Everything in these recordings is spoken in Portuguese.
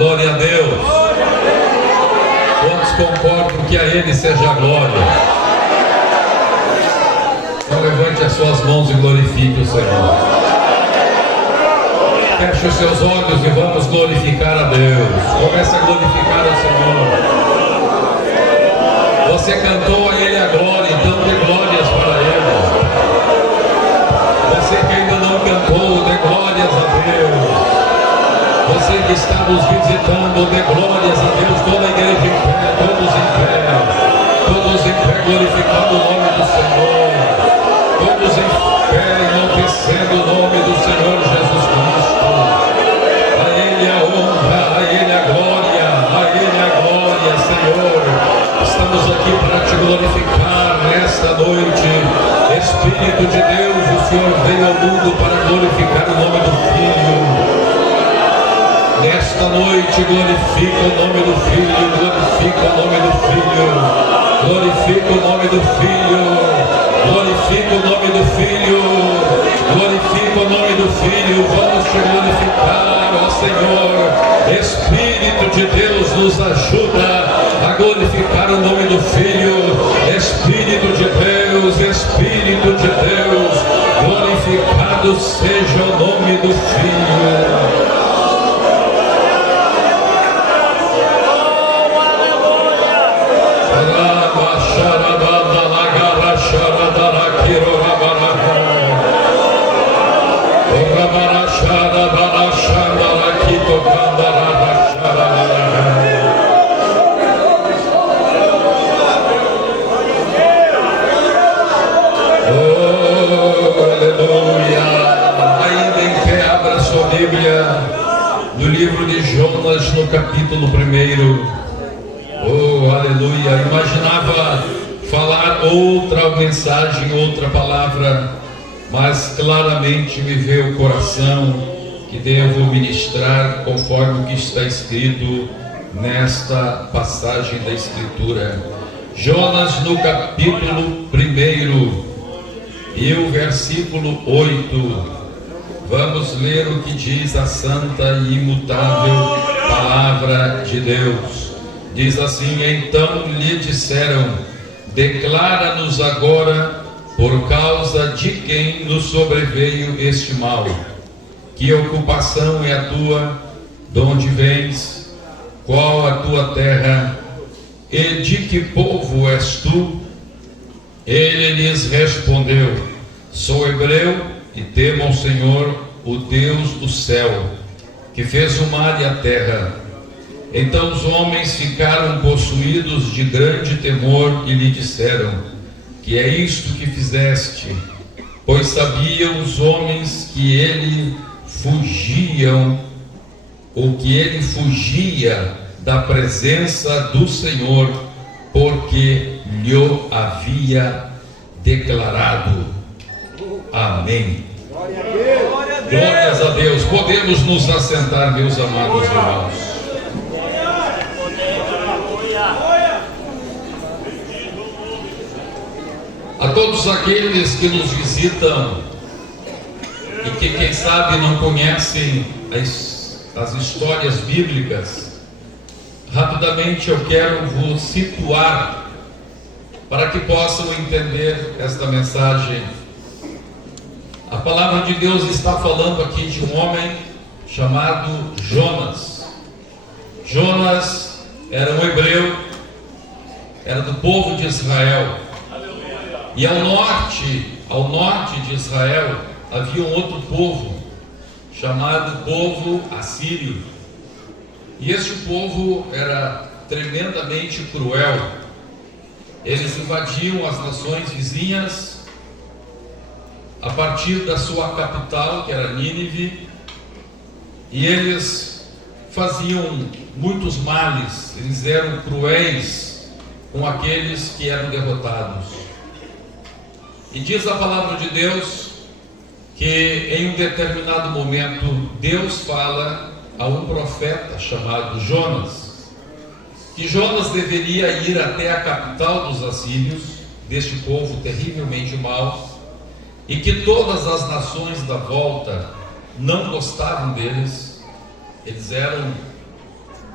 Glória a Deus. Quantos concordam que a Ele seja a glória? Então levante as suas mãos e glorifique o Senhor. Feche os seus olhos e vamos glorificar a Deus. Comece a glorificar o Senhor. Você cantou a Ele a glória, então dê glórias para Ele. Você que ainda não cantou, dê glórias a Deus. Você que está nos visitando, dê glórias a Deus. Toda a igreja em pé, todos em pé, glorificando o nome do Senhor. Todos em pé, enaltecendo o nome do Senhor Jesus Cristo. A Ele a honra, a Ele a glória, Senhor. Estamos aqui para te glorificar nesta noite. Espírito de Deus, o Senhor veio ao mundo para glorificar o nome do Filho. Nesta noite glorifica o nome do Filho, glorifica o nome do Filho, glorifica o nome do Filho, glorifica o nome do Filho, glorifica o nome do Filho. Vamos te glorificar, ó Senhor. Espírito de Deus, nos ajuda a glorificar o nome do Filho. Espírito de Deus, glorificado seja o nome do Filho. No livro de Jonas, no capítulo 1. Oh, aleluia. Imaginava falar outra mensagem, outra palavra, mas claramente me veio o coração que devo ministrar conforme o que está escrito nesta passagem da Escritura. Jonas, no capítulo 1 e o versículo 8. Vamos ler o que diz a santa e imutável palavra de Deus. Diz assim: então lhe disseram: declara-nos agora por causa de quem nos sobreveio este mal. Que ocupação é a tua? De onde vens? Qual a tua terra? E de que povo és tu? Ele lhes respondeu: sou hebreu e temo ao Senhor, o Deus do céu, que fez o mar e a terra. Então os homens ficaram possuídos de grande temor e lhe disseram: que é isto que fizeste? Pois sabiam os homens que ele fugia da presença do Senhor, porque lhe havia declarado. Amém. Glórias a Deus. Podemos nos assentar, meus amados irmãos. A todos aqueles que nos visitam e que, quem sabe, não conhecem as histórias bíblicas, rapidamente eu quero vos situar para que possam entender esta mensagem. A palavra de Deus está falando aqui de um homem chamado Jonas. Jonas era um hebreu, era do povo de Israel. E ao norte de Israel, havia um outro povo, chamado povo assírio. E este povo era tremendamente cruel. Eles invadiam as nações vizinhas a partir da sua capital, que era Nínive, e eles faziam muitos males. Eles eram cruéis com aqueles que eram derrotados. E diz a palavra de Deus que em um determinado momento Deus fala a um profeta chamado Jonas, que Jonas deveria ir até a capital dos assírios, deste povo terrivelmente mau, e que todas as nações da volta não gostavam deles. Eles eram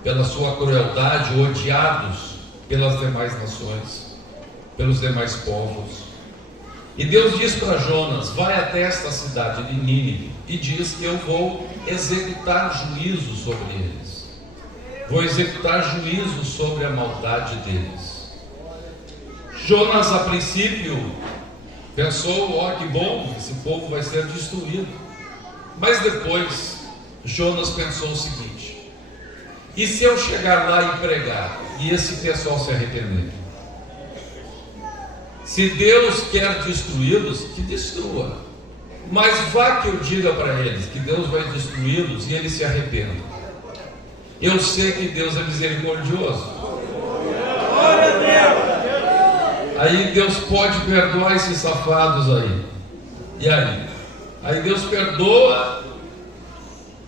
pela sua crueldade, odiados pelas demais nações, pelos demais povos. E Deus diz para Jonas: vai até esta cidade de Nínive e diz que eu vou executar juízo sobre eles. Vou executar juízo sobre a maldade deles. Jonas, a princípio, pensou: ó, que bom, esse povo vai ser destruído. Mas depois, Jonas pensou o seguinte: e se eu chegar lá e pregar, e esse pessoal se arrepender? Se Deus quer destruí-los, que destrua. Mas vá que eu diga para eles que Deus vai destruí-los e eles se arrependam. Eu sei que Deus é misericordioso. Aí Deus pode perdoar esses safados aí. E aí? Aí Deus perdoa.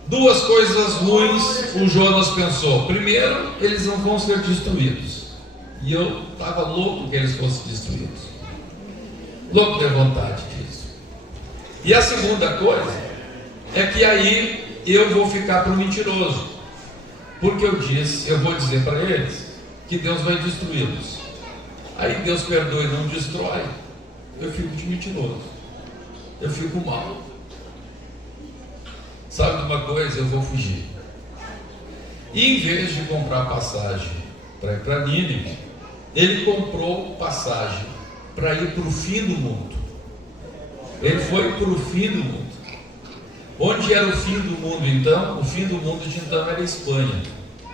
Duas coisas ruins o Jonas pensou. Primeiro, eles não vão ser destruídos. E eu estava louco que eles fossem destruídos. Louco de vontade disso. E a segunda coisa é que aí eu vou ficar para o mentiroso. Porque eu vou dizer para eles que Deus vai destruí-los. Aí Deus perdoa e não destrói. Eu fico de mentiroso. Eu fico mal. Sabe de uma coisa? Eu vou fugir. E em vez de comprar passagem para ir para Nínive, ele comprou passagem para ir para o fim do mundo. Ele foi para o fim do mundo. Onde era o fim do mundo então? O fim do mundo de então era a Espanha.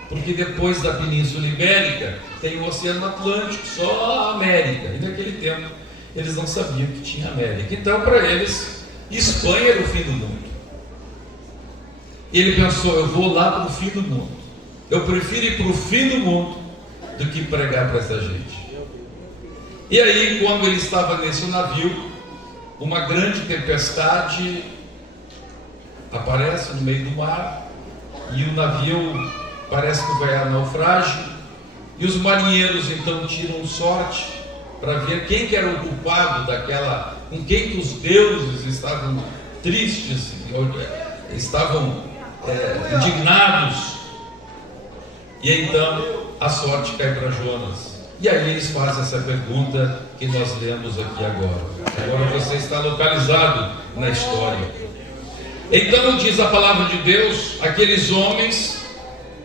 Porque depois da Península Ibérica tem o Oceano Atlântico, só a América. E naquele tempo eles não sabiam que tinha América. Então para eles, Espanha era o fim do mundo. E ele pensou: eu vou lá para o fim do mundo. Eu prefiro ir para o fim do mundo do que pregar para essa gente. E aí, quando ele estava nesse navio, uma grande tempestade aparece no meio do mar, e o navio parece que vai a naufrágio, e os marinheiros então tiram sorte para ver quem que era o culpado daquela, com quem que os deuses estavam tristes, estavam indignados. E então a sorte cai para Jonas. E aí eles fazem essa pergunta que nós lemos aqui agora. Agora você está localizado na história. Então diz a palavra de Deus: aqueles homens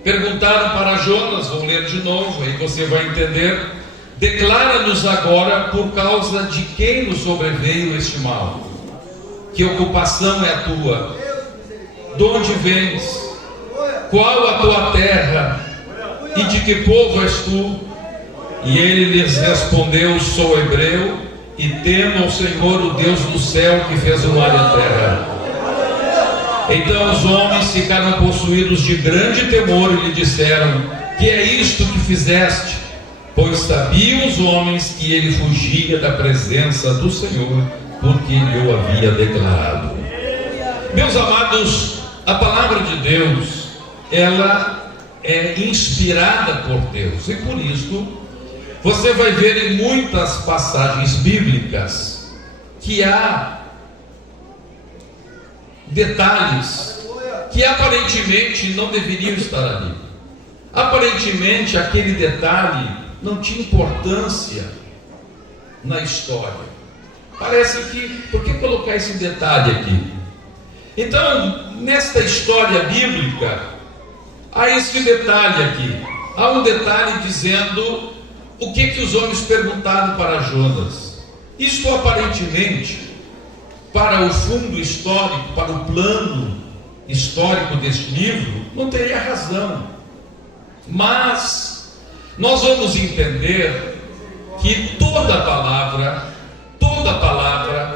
perguntaram para Jonas, vou ler de novo, aí você vai entender: declara-nos agora por causa de quem nos sobreveio este mal. Que ocupação é a tua? De onde vens? Qual a tua terra? E de que povo és tu? E ele lhes respondeu: sou hebreu e temo ao Senhor, o Deus do céu, que fez o mar e a terra. Então os homens ficaram possuídos de grande temor e lhe disseram: que é isto que fizeste? Pois sabiam os homens que ele fugia da presença do Senhor, porque lhe o havia declarado. Meus amados, a palavra de Deus, ela é inspirada por Deus, e por isso você vai ver em muitas passagens bíblicas que há detalhes que aparentemente não deveriam estar ali. Aparentemente aquele detalhe não tinha importância na história. Parece que, por que colocar esse detalhe aqui? Então, nesta história bíblica, há esse detalhe aqui. Há um detalhe dizendo o que os homens perguntaram para Jonas. Isto aparentemente, para o fundo histórico, para o plano histórico deste livro, não teria razão. Mas nós vamos entender que toda palavra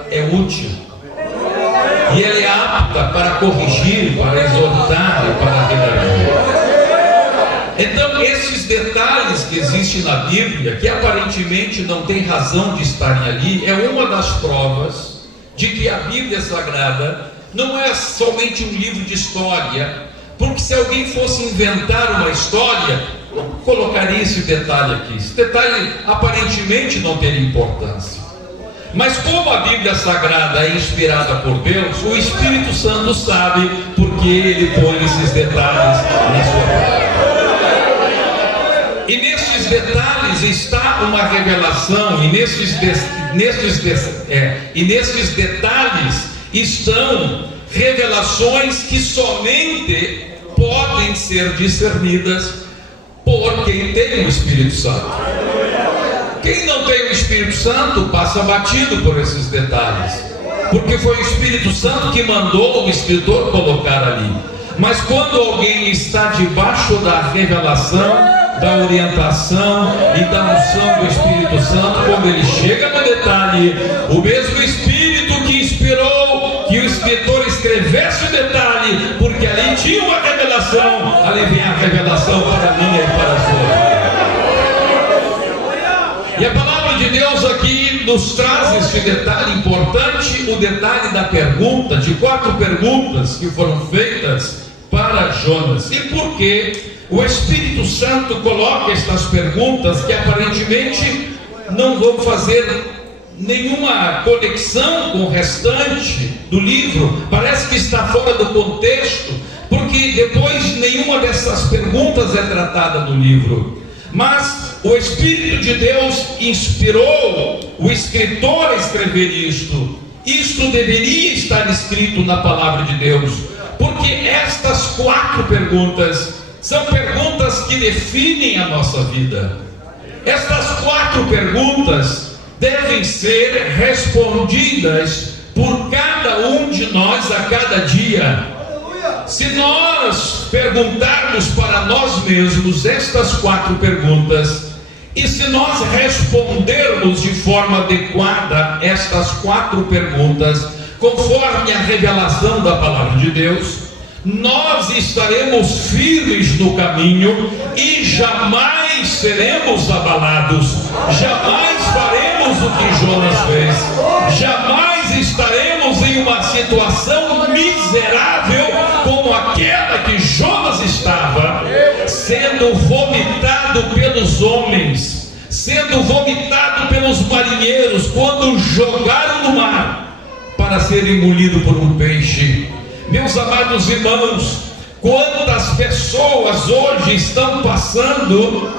é útil. E ela é apta para corrigir, para exortar e para redarguir. Então, esses detalhes que existem na Bíblia, que aparentemente não tem razão de estarem ali, é uma das provas de que a Bíblia Sagrada não é somente um livro de história, porque se alguém fosse inventar uma história, não colocaria esse detalhe aqui. Esse detalhe aparentemente não teria importância. Mas como a Bíblia Sagrada é inspirada por Deus, o Espírito Santo sabe porque ele põe esses detalhes na sua palavra. E nesses detalhes está uma revelação, e nesses detalhes estão revelações que somente podem ser discernidas por quem tem o Espírito Santo. Quem não tem o Espírito Santo passa batido por esses detalhes, porque foi o Espírito Santo que mandou o escritor colocar ali. Mas quando alguém está debaixo da revelação, da orientação e da unção do Espírito Santo, quando ele chega no detalhe, o mesmo Espírito que inspirou que o escritor escrevesse o detalhe, porque ali tinha uma revelação, ali vem a revelação para mim e para a sua. E a palavra de Deus aqui nos traz esse detalhe importante, o detalhe da pergunta, de 4 perguntas que foram feitas para Jonas. E por que o Espírito Santo coloca estas perguntas que aparentemente não vão fazer nenhuma conexão com o restante do livro? Parece que está fora do contexto, porque depois nenhuma dessas perguntas é tratada no livro. Mas o Espírito de Deus inspirou o escritor a escrever isto. Isto deveria estar escrito na palavra de Deus, porque estas 4 perguntas são perguntas que definem a nossa vida. Estas 4 perguntas devem ser respondidas por cada um de nós a cada dia. Se nós perguntarmos para nós mesmos estas 4 perguntas, e se nós respondermos de forma adequada estas 4 perguntas, conforme a revelação da palavra de Deus, nós estaremos firmes no caminho e jamais seremos abalados, jamais faremos o que Jonas fez, jamais estaremos em uma situação miserável como aquela que Jonas estava, sendo vomitado pelos homens, sendo vomitado pelos marinheiros quando jogaram no mar para ser engolido por um peixe. Meus amados irmãos, quantas pessoas hoje estão passando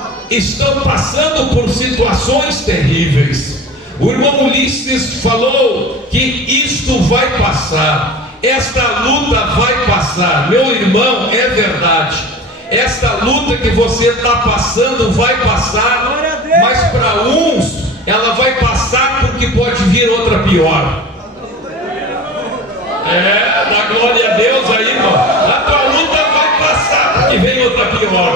por situações terríveis. O irmão Ulisses falou que isto vai passar, esta luta vai passar. Meu irmão, é verdade, esta luta que você está passando vai passar, mas para uns ela vai passar porque pode vir outra pior. Dá glória a Deus aí, irmão. A tua luta vai passar porque vem outra pior.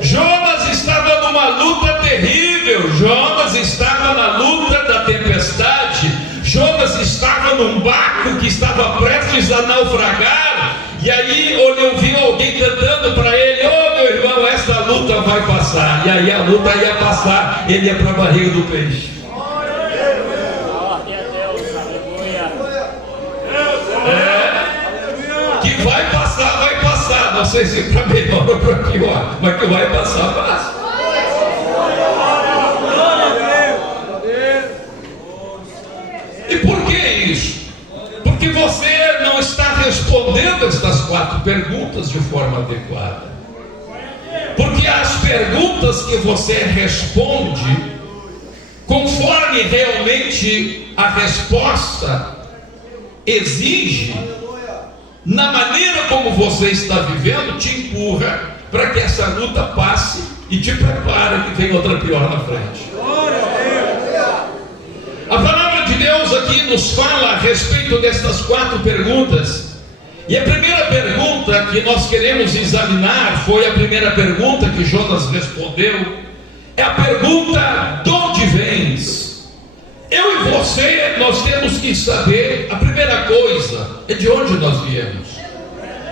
Jonas estava numa luta terrível. Jonas estava na luta da tempestade. Jonas estava num barco que estava prestes a naufragar. E aí ele ouviu alguém cantando para ele: "Ô meu irmão, essa luta vai passar." E aí a luta ia passar, ele ia para a barriga do peixe. Que vai passar, não sei se para melhor ou para pior, mas que vai passar, passa. E por que isso? Porque você não está respondendo estas 4 perguntas de forma adequada. Porque as perguntas que você responde, conforme realmente a resposta exige, na maneira como você está vivendo, te empurra para que essa luta passe e te prepara que vem outra pior na frente. A palavra de Deus aqui nos fala a respeito destas 4 perguntas. E a primeira pergunta que nós queremos examinar foi a primeira pergunta que Jonas respondeu. É a pergunta: de onde vens? Eu e você, nós temos que saber, a primeira coisa é de onde nós viemos.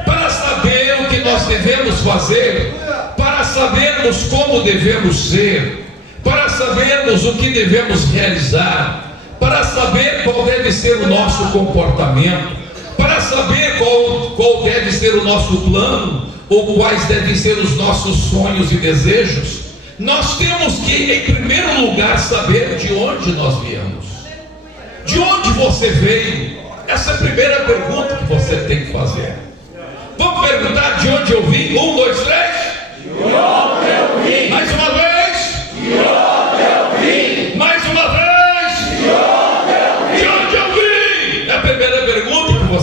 Para saber o que nós devemos fazer, para sabermos como devemos ser, para sabermos o que devemos realizar, para saber qual deve ser o nosso comportamento, para saber qual deve ser o nosso plano, ou quais devem ser os nossos sonhos e desejos, nós temos que, em primeiro lugar, saber de onde nós viemos. De onde você veio? Essa é a primeira pergunta que você tem que fazer. Vamos perguntar de onde eu vim? 1, 2, 3.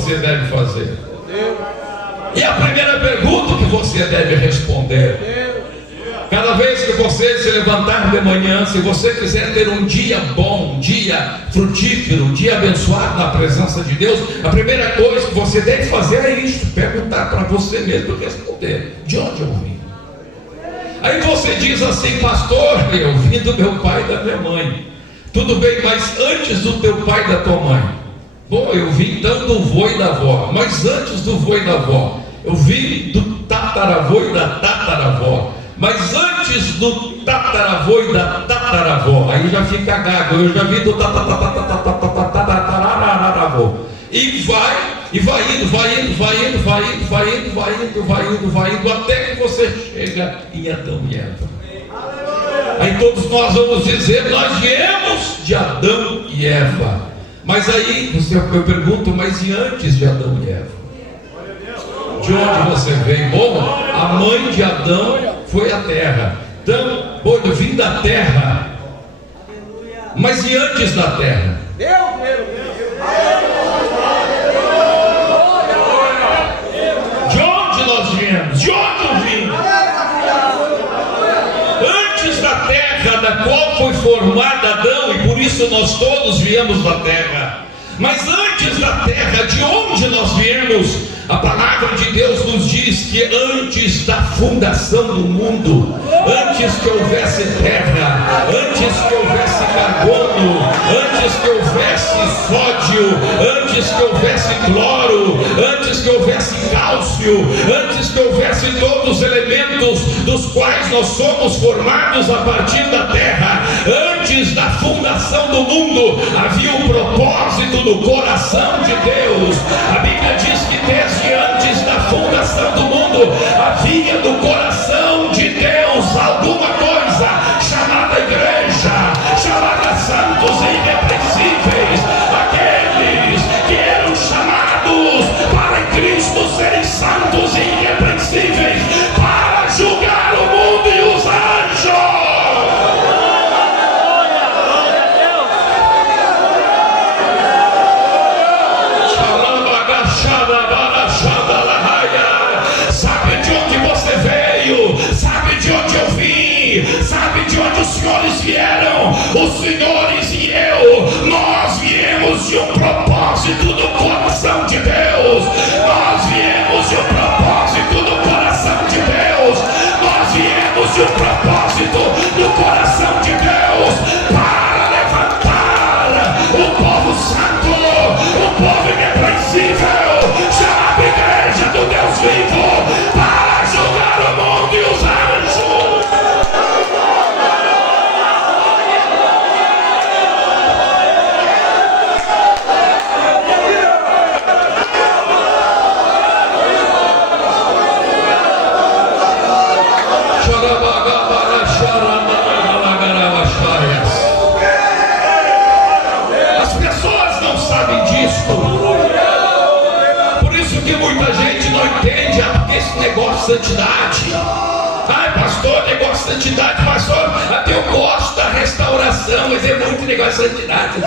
você deve fazer? E a primeira pergunta que você deve responder: cada vez que você se levantar de manhã, se você quiser ter um dia bom, um dia frutífero, um dia abençoado na presença de Deus, a primeira coisa que você deve fazer é isto: perguntar para você mesmo e responder: de onde eu vim? Aí você diz assim: pastor, eu vim do meu pai e da minha mãe. Tudo bem, mas antes do teu pai e da tua mãe? Bom, eu vim então do vô e da avó. Mas antes do vô e da avó, eu vim do tataravô e da tataravó. Mas antes do tataravô e da tataravó, aí já fica gago. Eu já vi do tataravô. E vai indo, até que você chega em Adão e Eva. Aí todos nós vamos dizer: nós viemos de Adão e Eva. Mas aí eu pergunto: mas e antes de Adão e Eva? De onde você veio? Bom, a mãe de Adão foi a terra. Então, bom, eu vim da terra. Mas e antes da terra? De onde nós viemos? De onde eu vim? Antes da terra da qual foi formada Adão, e por isso nós todos viemos da terra. Mas antes da terra, de onde nós viemos? A palavra de Deus nos diz que antes da fundação do mundo, antes que houvesse terra, antes que houvesse carbono, antes que houvesse sódio, antes que houvesse cloro, antes que houvesse cálcio, antes que houvesse todos os elementos dos quais nós somos formados a partir da terra, antes da fundação do mundo, havia um propósito no coração de Deus. A Bíblia diz que desde antes da fundação do mundo havia no coração de Deus alguma coisa chamada igreja, chamada santos irrepreensíveis, aqueles que eram chamados para em Cristo serem santos e irrepreensíveis, para julgar o mundo e os anjos. Sabe de onde eu vim? Sabe de onde os senhores vieram? Os senhores e eu, nós viemos de um propósito do coração de Deus. Nós viemos de um propósito do coração de Deus. Nós viemos de um propósito do coração de Deus para levantar o povo santo, o povo irrepreensível, chamado igreja do Deus vivo, para julgar o mundo e os anjos. As pessoas não sabem disso. Por isso que muita gente não entende esse negócio de santidade. Ai, pastor, negócio de santidade, pastor, até eu gosto da restauração, mas é muito negócio de santidade.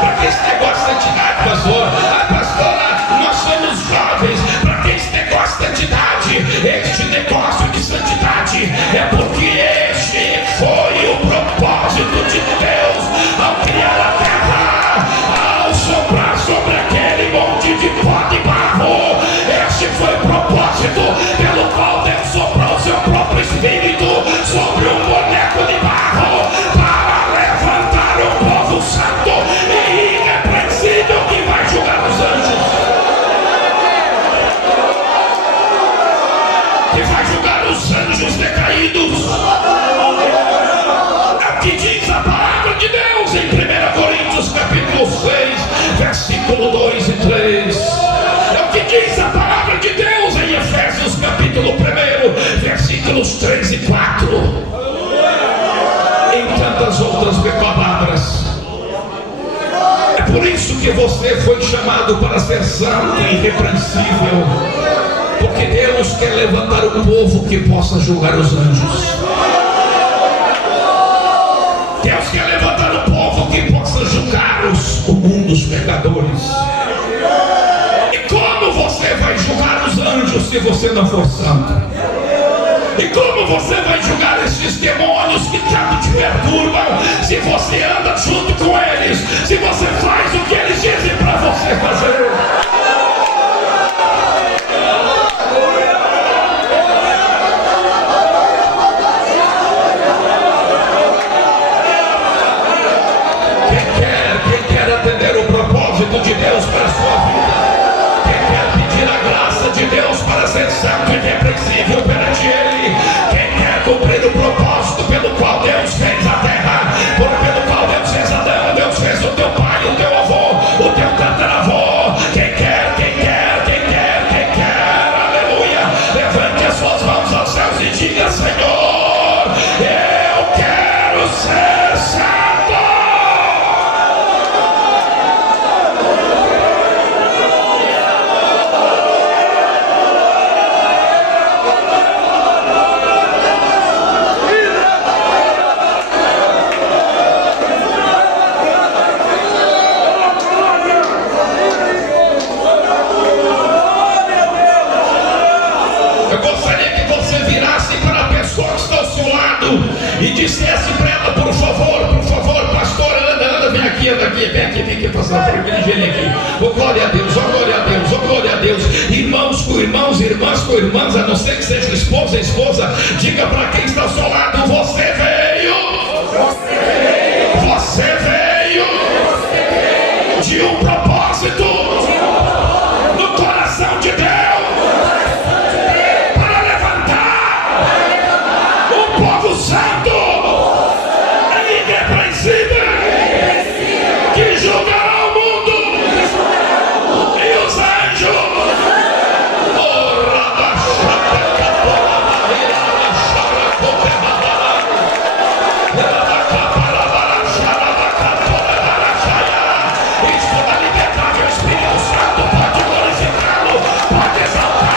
Para que esse negócio de santidade, pastor? Ai, pastora, nós somos jovens, para que esse negócio de santidade? Este negócio de santidade é porque este foi o propósito de Deus ao criar a terra, ao soprar sobre aquele monte de pó de barro. Este foi o propósito pelo qual Deus soprou o seu próprio Espírito sobre um boneco de barro, para levantar um povo santo e irrepreensível que vai julgar os anjos, que vai julgar os anjos decaídos. É o que diz a palavra de Deus em 1 Coríntios capítulo 6, versículo 2 e 3. É o que diz a palavra de Deus em Efésios capítulo 1, versículos 3 e 4. Em tantas outras palavras. É por isso que você foi chamado para ser santo e irrepreensível, porque Deus quer levantar um povo que possa julgar os anjos. Deus quer levantar um povo que possa julgar o mundo, os pecadores. se você não for santo? E como você vai julgar esses demônios que tanto te perturbam, se você anda junto com eles, se você faz o que eles dizem para você fazer? Quem quer atender o propósito de Deus para a sua vida, quem quer pedir a graça de Deus para ser santo e irrepreensível perante Ele, quem quer cumprir o propósito pelo qual Deus fez a terra, pelo qual Deus fez Adão, Deus fez o teu pai, o teu avô, o teu tataravô, quem quer, aleluia, levante as suas mãos aos céus e diga: Senhor, eu quero ser santo. E dissesse para ela: por favor, pastor, anda, vem aqui, pastor, dirigir aqui. Oh, glória a Deus, oh, glória a Deus. Irmãos com irmãos, irmãs com irmãs, a não ser que seja esposa, diga para quem está ao seu lado: você veio de um propósito no coração de Deus. Santo, irrepreensível, que julgará o mundo e os anjos. Isso da liberdade, o Espírito Santo pode glorificá-lo, pode exaltá-lo.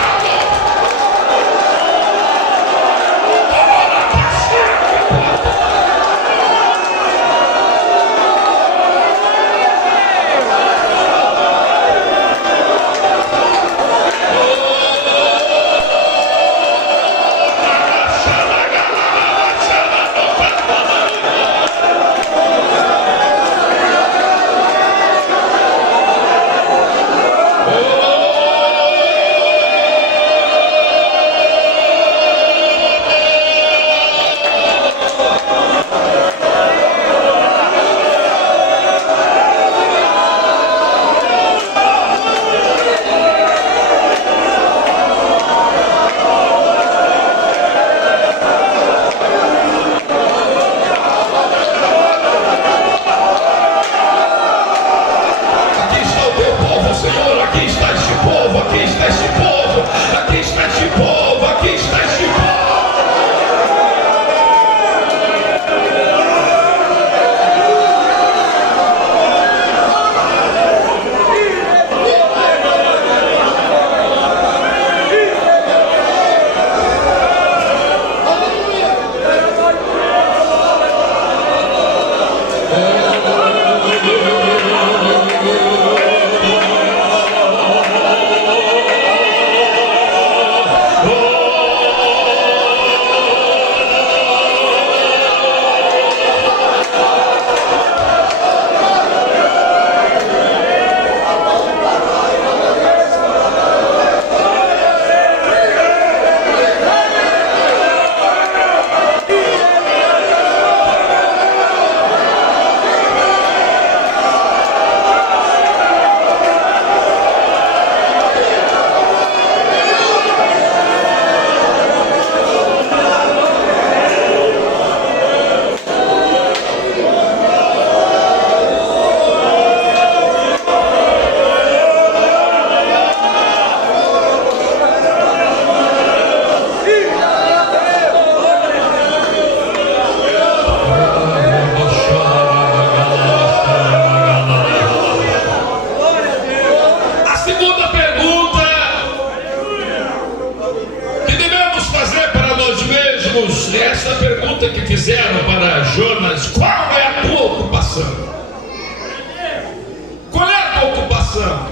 Essa pergunta que fizeram para Jonas: qual é a tua ocupação? Qual é a tua ocupação?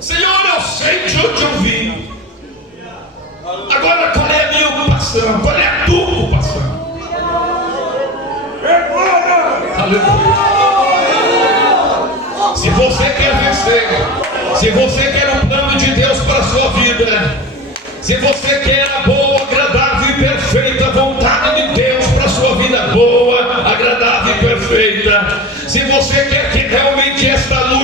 Senhor, eu sei de onde eu vim, ocupação? Qual é a tua ocupação? Aleluia. Se você quer vencer, se você quer um plano de Deus para a sua vida, se você quer a boa, agradável e perfeita vontade de Deus para a sua vida, boa, agradável e perfeita, se você quer que realmente esta luta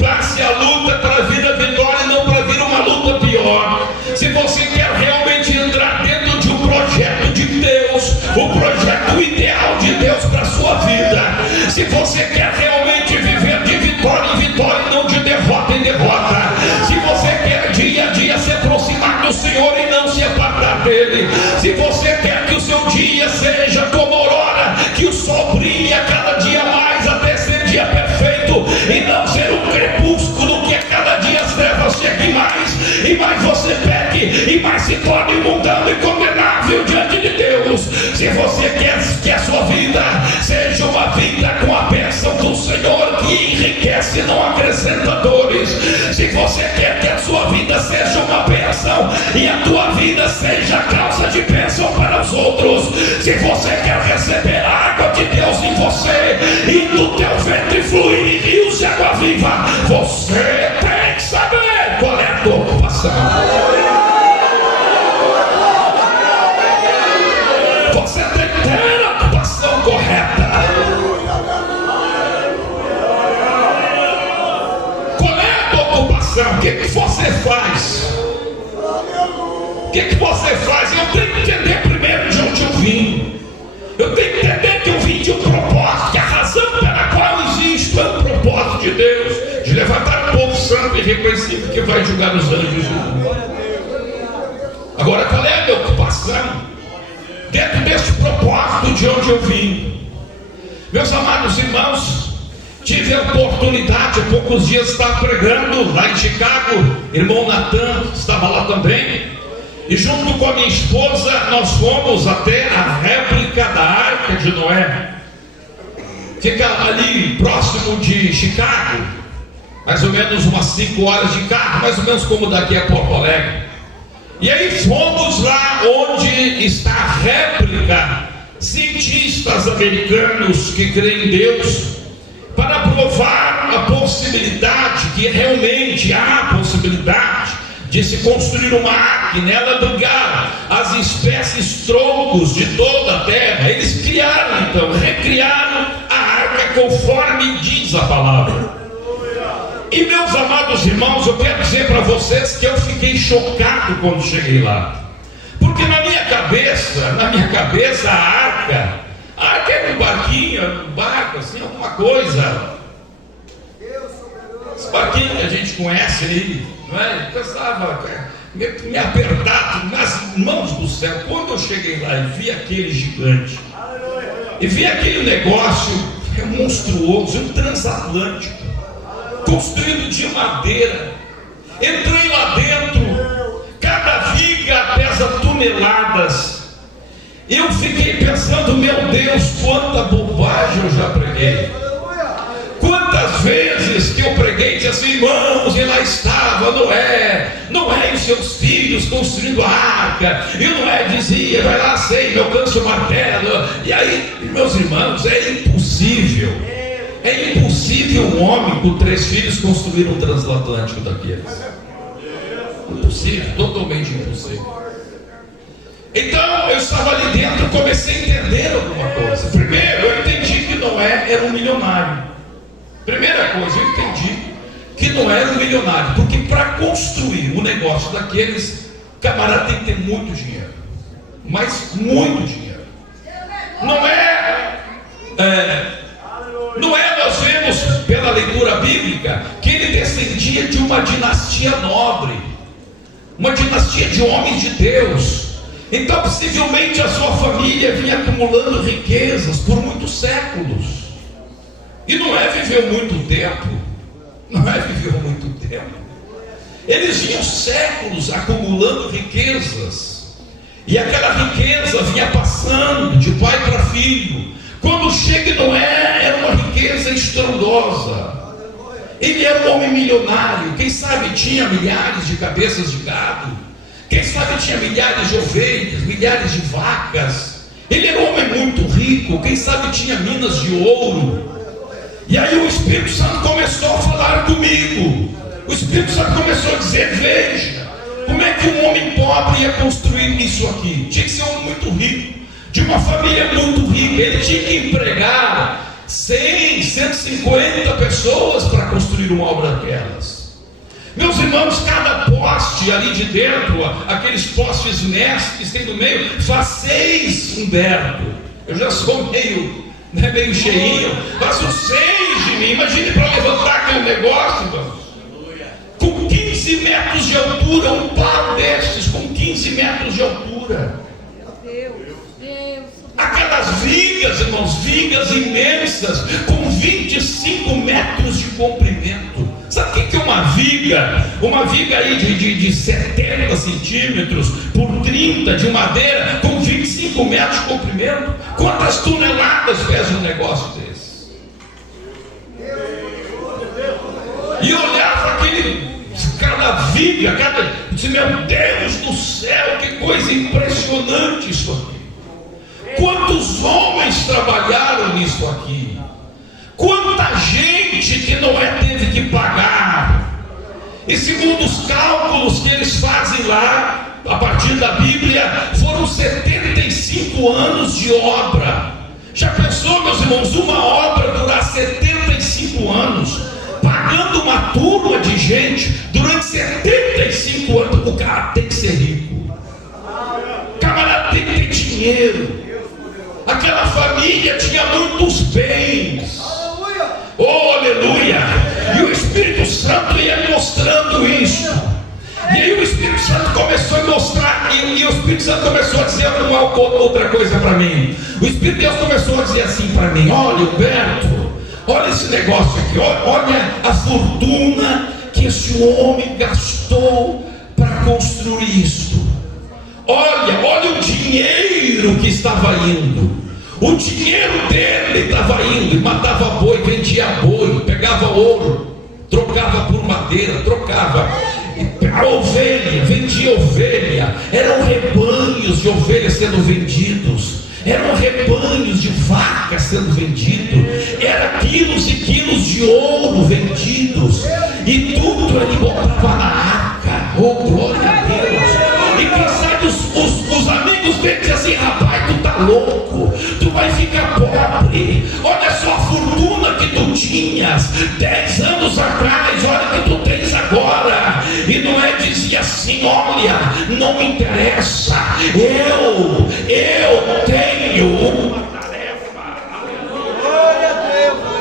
passe a luta para a vida vitória e não para vir uma luta pior, se você quer realmente entrar dentro de um projeto de Deus, o projeto ideal de Deus para a sua vida, se você quer realmente viver de vitória em vitória e não de derrota em derrota, se você quer dia a dia se aproximar do Senhor e não se apartar dele, se você quer que o seu dia seja como aurora, que o sol brilhe a cada dia mais até ser dia perfeito e não ser um crepúsculo que a cada dia as trevas cheguem mais e mais você peque e mais se torne mundano e condenável diante de Deus, se você quer que a sua vida seja uma vida com a bênção do Senhor que enriquece e não acrescenta dores, se você quer que a sua vida seja uma bênção e a tua vida seja causa de bênção para os outros, se você quer receber a água de Deus em você e do teu ventre fluir rios de água viva, você tem que saber qual é a tua ocupação. Você tem que ter a ocupação correta. Qual é a tua ocupação? O que você faz? O que você faz? Eu tenho que entender primeiro de onde eu vim. Eu tenho que entender que eu vim de um propósito, que a razão pela qual existe é um propósito de Deus, de levantar um povo santo e reconhecido que vai julgar os anjos. Agora, qual é a minha ocupação? Dentro deste propósito de onde eu vim, meus amados irmãos, tive a oportunidade, há poucos dias, de estar pregando lá em Chicago. Irmão Natan estava lá também, e junto com a minha esposa nós fomos até a réplica da Arca de Noé. Fica ali próximo de Chicago, mais ou menos umas 5 horas de carro, mais ou menos como daqui a Porto Alegre. E aí fomos lá onde está a réplica, cientistas americanos que creem em Deus, para provar a possibilidade, que realmente há a possibilidade de se construir uma arca e nela abrigar as espécies troncos de toda a terra. Eles criaram então, recriaram a arca conforme diz a palavra. E meus amados irmãos, eu quero dizer para vocês que eu fiquei chocado quando cheguei lá, porque na minha cabeça a arca era um barquinho, um barco assim, alguma coisa, esse barquinho que a gente conhece aí, não é? Eu estava me apertado nas mãos do céu. Quando eu cheguei lá e vi aquele gigante, e vi aquele negócio monstruoso, um transatlântico, construído de madeira. Entrei lá dentro, cada viga pesa toneladas. Eu fiquei pensando, meu Deus, quanta bobagem eu já preguei. Quantas vezes que eu preguei, disse assim, irmãos, e lá estava Noé e seus filhos construindo a arca, e Noé dizia, vai lá, sei, alcance o martelo. E aí, meus irmãos, é impossível um homem com 3 filhos construir um transatlântico daqueles. Impossível, totalmente impossível. Então eu estava ali dentro, comecei a entender alguma coisa. Primeiro, eu entendi que Noé era um milionário. Primeira coisa, eu entendi que Noé era um milionário, porque para construir um negócio daqueles, o camarada tem que ter muito dinheiro, mas muito dinheiro. Noé, nós vemos pela leitura bíblica que ele descendia de uma dinastia nobre, uma dinastia de homens de Deus. Então possivelmente a sua família vinha acumulando riquezas por muitos séculos. E Noé viveu muito tempo. Eles vinham séculos acumulando riquezas, e aquela riqueza vinha passando de pai para filho. Quando chega Noé, era uma riqueza estrondosa. Ele era um homem milionário, quem sabe tinha milhares de cabeças de gado, Quem sabe tinha milhares de ovelhas, milhares de vacas. Ele era um homem muito rico, quem sabe tinha minas de ouro. E aí o Espírito Santo começou a falar comigo. O Espírito Santo começou a dizer: veja, como é que um homem pobre ia construir isso aqui? Tinha que ser um homem muito rico, de uma família muito rica. Ele tinha que empregar 100, 150 pessoas para construir uma obra daquelas. Meus irmãos, cada poste ali de dentro, aqueles postes mestres que tem no meio, faz 6 Humberto. Eu já sou meio cheinho, faço 6 de mim. Imagine para levantar aquele negócio, irmãos, com 15 metros de altura, um par destes com 15 metros de altura. Aquelas vigas, irmãos, vigas imensas, com 25 metros de comprimento. Sabe o que é uma viga? Uma viga aí de 70 centímetros por 30 de madeira, com 25 metros de comprimento. Quantas toneladas pesa um negócio desse? E olhava cada viga, disse: meu Deus do céu, que coisa impressionante isso aqui. Quantos homens trabalharam nisso aqui? Quanta gente que Noé teve que pagar? E segundo os cálculos que eles fazem lá, a partir da Bíblia, foram 75 anos de obra. Já pensou, meus irmãos, uma obra durar 75 anos, pagando uma turma de gente durante 75 anos? O cara tem que ser rico, o camarada tem que ter dinheiro. Aquela família tinha muitos bens. Oh, aleluia! E o Espírito Santo ia mostrando isso. E aí o Espírito Santo começou a mostrar, e o Espírito Santo começou a dizer outra coisa para mim. O Espírito de Deus começou a dizer assim para mim: olha, Humberto, olha esse negócio aqui, olha a fortuna que esse homem gastou para construir isso. Olha o dinheiro que estava indo. O dinheiro dele estava indo, matava boi, vendia boi, pegava ouro, trocava por madeira, trocava a ovelha, vendia ovelha. Eram rebanhos de ovelhas sendo vendidos, eram rebanhos de vacas sendo vendidos, eram quilos e quilos de ouro vendidos, e tudo ele botava na arca. Oh, glória a Deus! E quem sabe os amigos dele diziam assim: rapaz, tu tá louco, tu vai ficar pobre. Olha só a fortuna que tu tinhas 10 anos atrás, olha que tu tens agora. E Noé dizia assim: olha, não me interessa, eu tenho uma tarefa. Glória a Deus.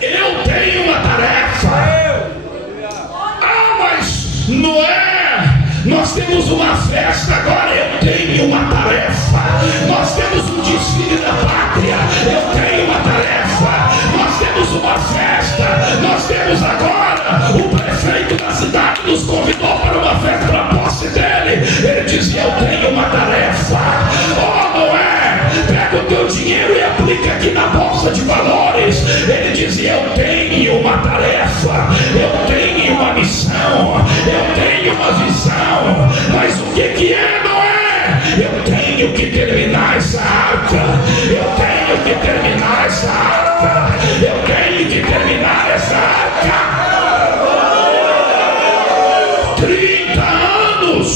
Eu tenho uma tarefa. Ah, mas Noé, nós temos uma festa agora. Eu tenho uma tarefa. Nós temos um desfile da pátria. Eu tenho uma tarefa. Nós temos uma festa. Nós temos agora, o prefeito da cidade nos convidou para uma festa para a posse dele. Ele dizia: eu tenho uma tarefa. Oh, Noé, pega o teu dinheiro e aplica aqui na bolsa de valores. Ele dizia: eu tenho uma tarefa, eu tenho uma missão, eu tenho uma visão. Mas o que é, Noé? Eu tenho que terminar essa arca. Eu tenho que terminar essa arca. Eu tenho que terminar essa arca. 30 anos.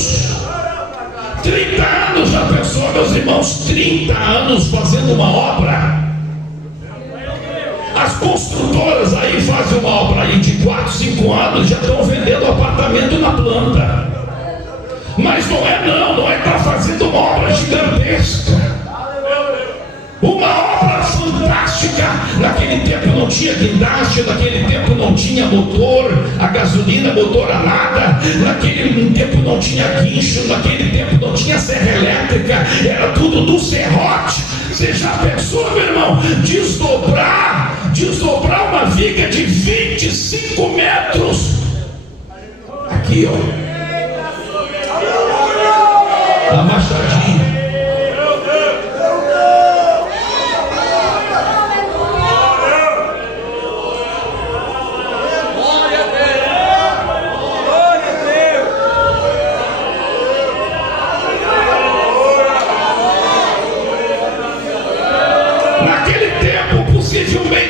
30 anos, já pensou, meus irmãos? 30 anos fazendo uma obra. As construtoras aí fazem uma obra aí de 4, 5 anos, já estão vendendo apartamento na planta. Mas não é para fazendo uma obra gigantesca. Uma obra fantástica. Naquele tempo não tinha guindaste, naquele tempo não tinha motor a gasolina, motor a nada. Naquele tempo não tinha guincho, naquele tempo não tinha serra elétrica, era tudo do serrote. Você já pensou, meu irmão, desdobrar uma viga de 25 metros? Aqui, ó, a machadinha.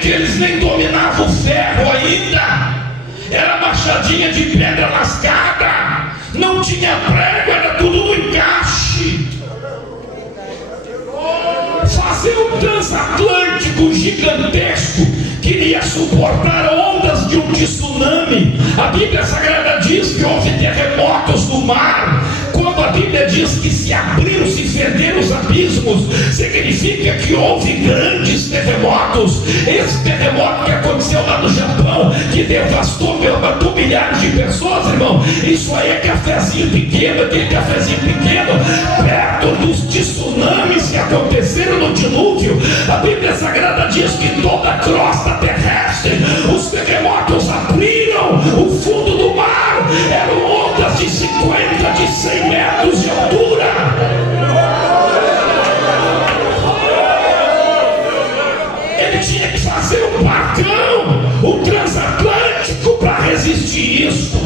Gente, eles nem dominavam o ferro ainda. Era machadinha de pedra lascada. Não tinha prego, era tudo no encaixe. Fazer um transatlântico gigantesco queria suportar ondas de um tsunami. A Bíblia Sagrada diz que houve terremotos no mar. Quando a Bíblia diz que se abriram, se fenderam os abismos, significa que houve grandes terremotos. Esse terremoto que aconteceu lá no Japão, que devastou, matou milhares de pessoas, irmão, isso aí é cafezinho pequeno, aquele cafezinho pequeno, perto dos tsunamis que aconteceram no dilúvio. A Bíblia Sagrada diz que toda a crosta terrestre, os terremotos abriram o fundo do mar. Eram ondas de 50, de 100 metros de altura. Ele tinha que fazer um barcão, um transatlântico, para resistir isso.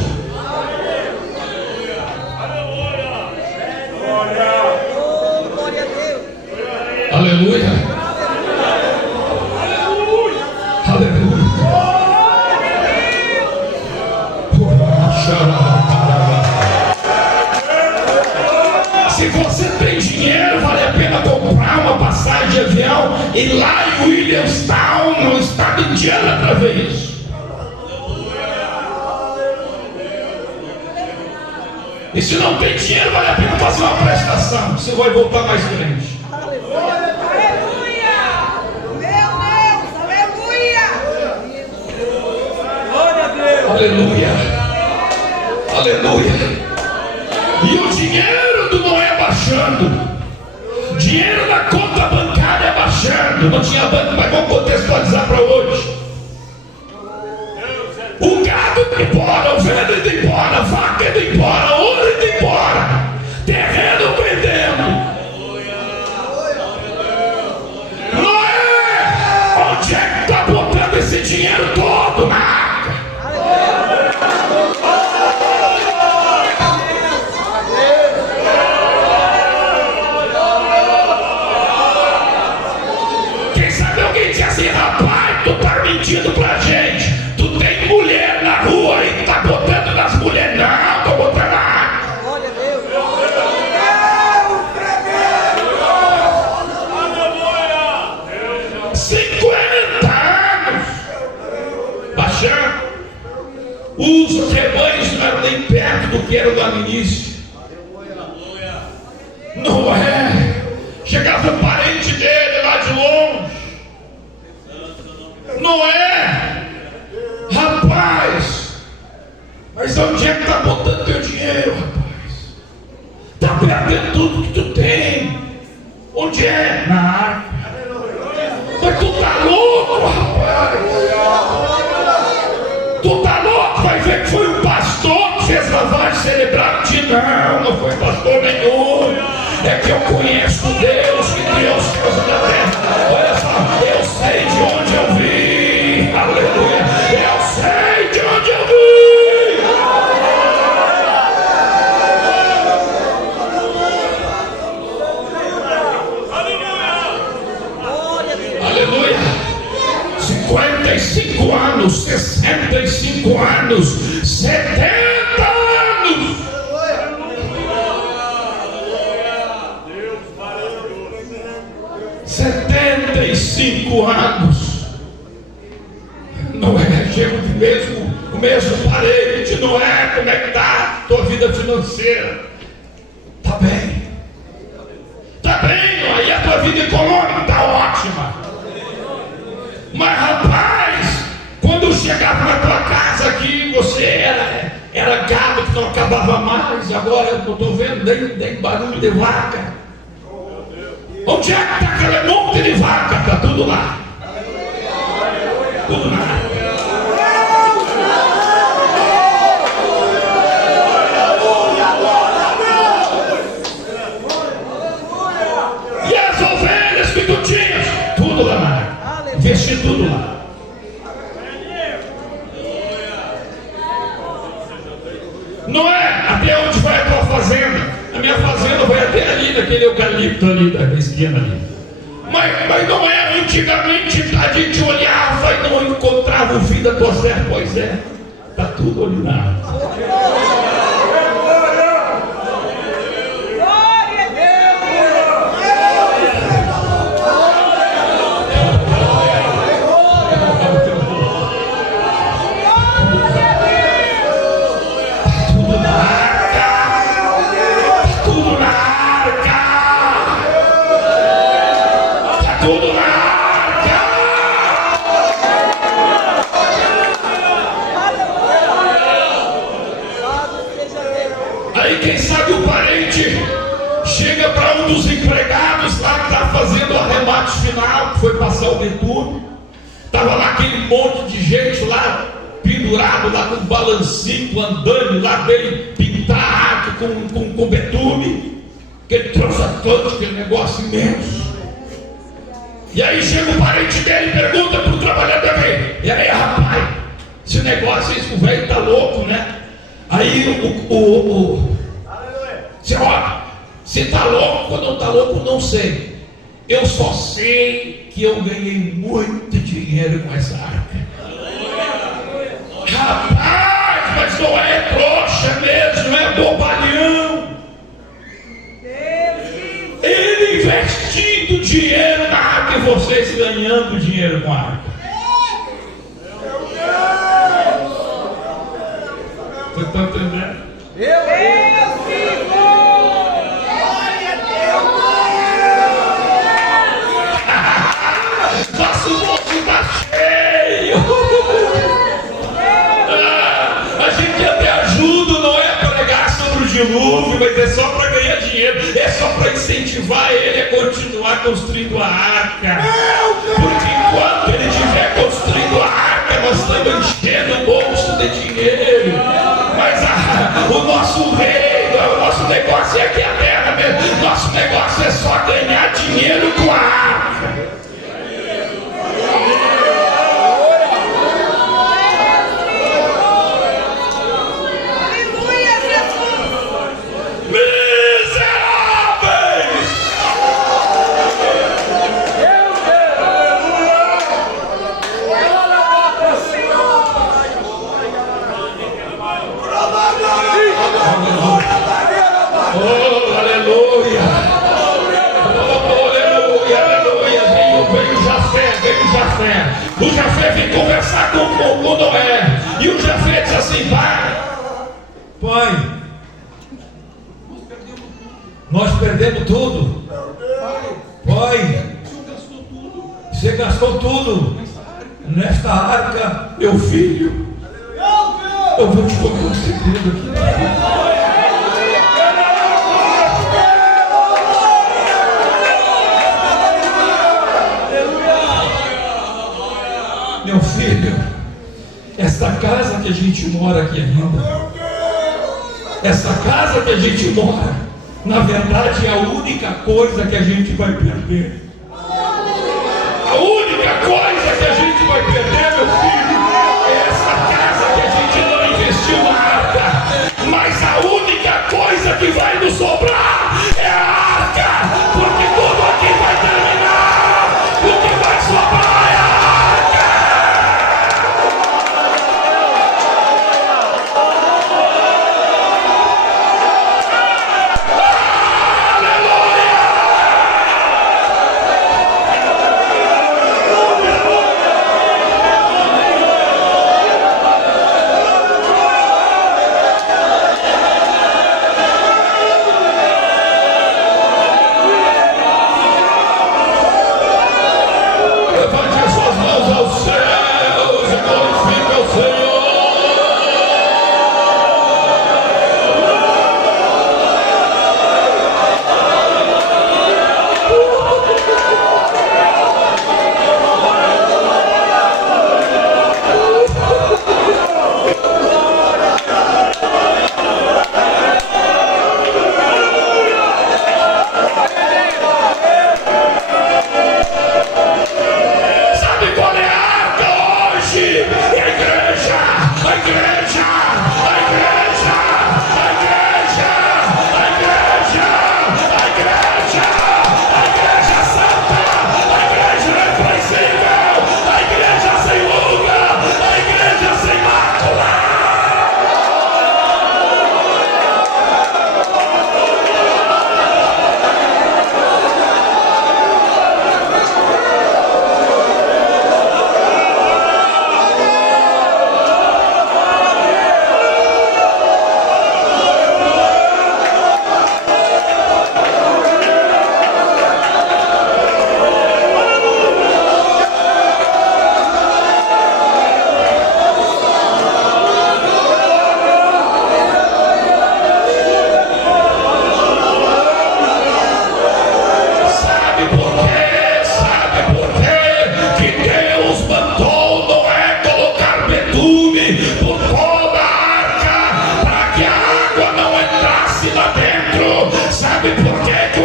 Aleluia. Aleluia. Se você tem dinheiro, vale a pena comprar uma passagem de avião e ir lá em Williamstown, no estado de Indiana, outra vez. E se não tem dinheiro, vale a pena fazer uma prestação. Você vai voltar mais frente. Aleluia, aleluia. E o dinheiro do Noé baixando, dinheiro na conta bancária baixando. Não tinha banco, mas vamos contextualizar para hoje. O gado indo embora, a ovelha indo embora, a vaca indo embora, ouro indo embora, terreno vendendo. Noé, onde é que está botando esse dinheiro todo? Na arca. Mentindo pra gente, tu tem mulher na rua e tá botando nas mulheres. Não, tô botando na água. Glória a Deus. 50 anos baixando. Os rebanhos não eram nem perto do que eram lá no início. Noé, chegava o parente dele lá de longe. Noé, rapaz, mas onde é que está botando teu dinheiro, rapaz? Está perdendo tudo que tu tem. Onde é? Na arca. Mas tu tá louco, rapaz. Tu tá louco, vai ver que foi um pastor que fez lavagem cerebral. Não foi pastor nenhum. É que eu conheço Deus, que Deus fez na terra. Olha só, eu sei de onde eu vim. Aleluia, eu sei de onde eu vim. Aleluia. 55 anos, 65 anos, 70 anos. 75 anos. Noé, chega o mesmo parente. Noé, como é que está tua vida financeira? Está bem. Está bem, Noé, e a tua vida econômica está ótima. Mas rapaz, quando chegava na tua casa aqui, você era gado que não acabava mais. Agora eu estou vendo nem barulho de vaca. Onde é que está aquele monte de vaca? Está tudo lá. Tudo lá. E as ovelhas que tu tinhas? Tudo lá na área. Investi tudo lá. Não é? Até onde vai a tua fazenda? A minha fazenda vai até ali, naquele eucalipto ali da esquina ali. Mas não é antigamente a gente olhava e não encontrava o fim da tua serra. Pois é, está tudo ali na arca. Quem sabe o parente chega para um dos empregados lá que está fazendo o arremate final, que foi passar o betume. Estava lá aquele monte de gente lá, pendurado lá com um balancinho, com andame lá dele, pintar a arca com betume, que ele trouxe a todos aquele negócio imenso. E aí chega o parente dele e pergunta para o trabalhador: e aí, rapaz, esse negócio, esse velho está louco, né? Aí você está louco ou não está louco? Não sei. Eu só sei que eu ganhei muito dinheiro com essa arca. Rapaz, mas não é trouxa mesmo, é bobalhão. Ele investindo dinheiro na arca e vocês ganhando dinheiro com a arca. Você está entendendo? Nosso bolso está cheio. A gente até ajuda, não é pregar sobre o dilúvio, mas é só para ganhar dinheiro, é só para incentivar ele a continuar construindo a arca. Porque enquanto ele estiver construindo a arca, nós estamos enchendo o bolso de dinheiro. Mas o nosso reino, o nosso negócio é aqui a terra mesmo. Nosso negócio é só ganhar dinheiro com a arca. O Jafé vem conversar com Noé. E o Jafé diz assim: pai, nós perdemos tudo. Pai, você gastou tudo nesta arca, meu filho. Eu vou te contar um segredo aqui. Meu filho, esta casa que a gente mora aqui ainda, essa casa que a gente mora, na verdade é a única coisa que a gente vai perder. A única coisa que a gente vai perder, meu filho, é essa casa que a gente não investiu na arca. Mas a única coisa que vai nos sobrar é a arca, porque tudo aqui vai terminar. O que vai sobrar é a arca.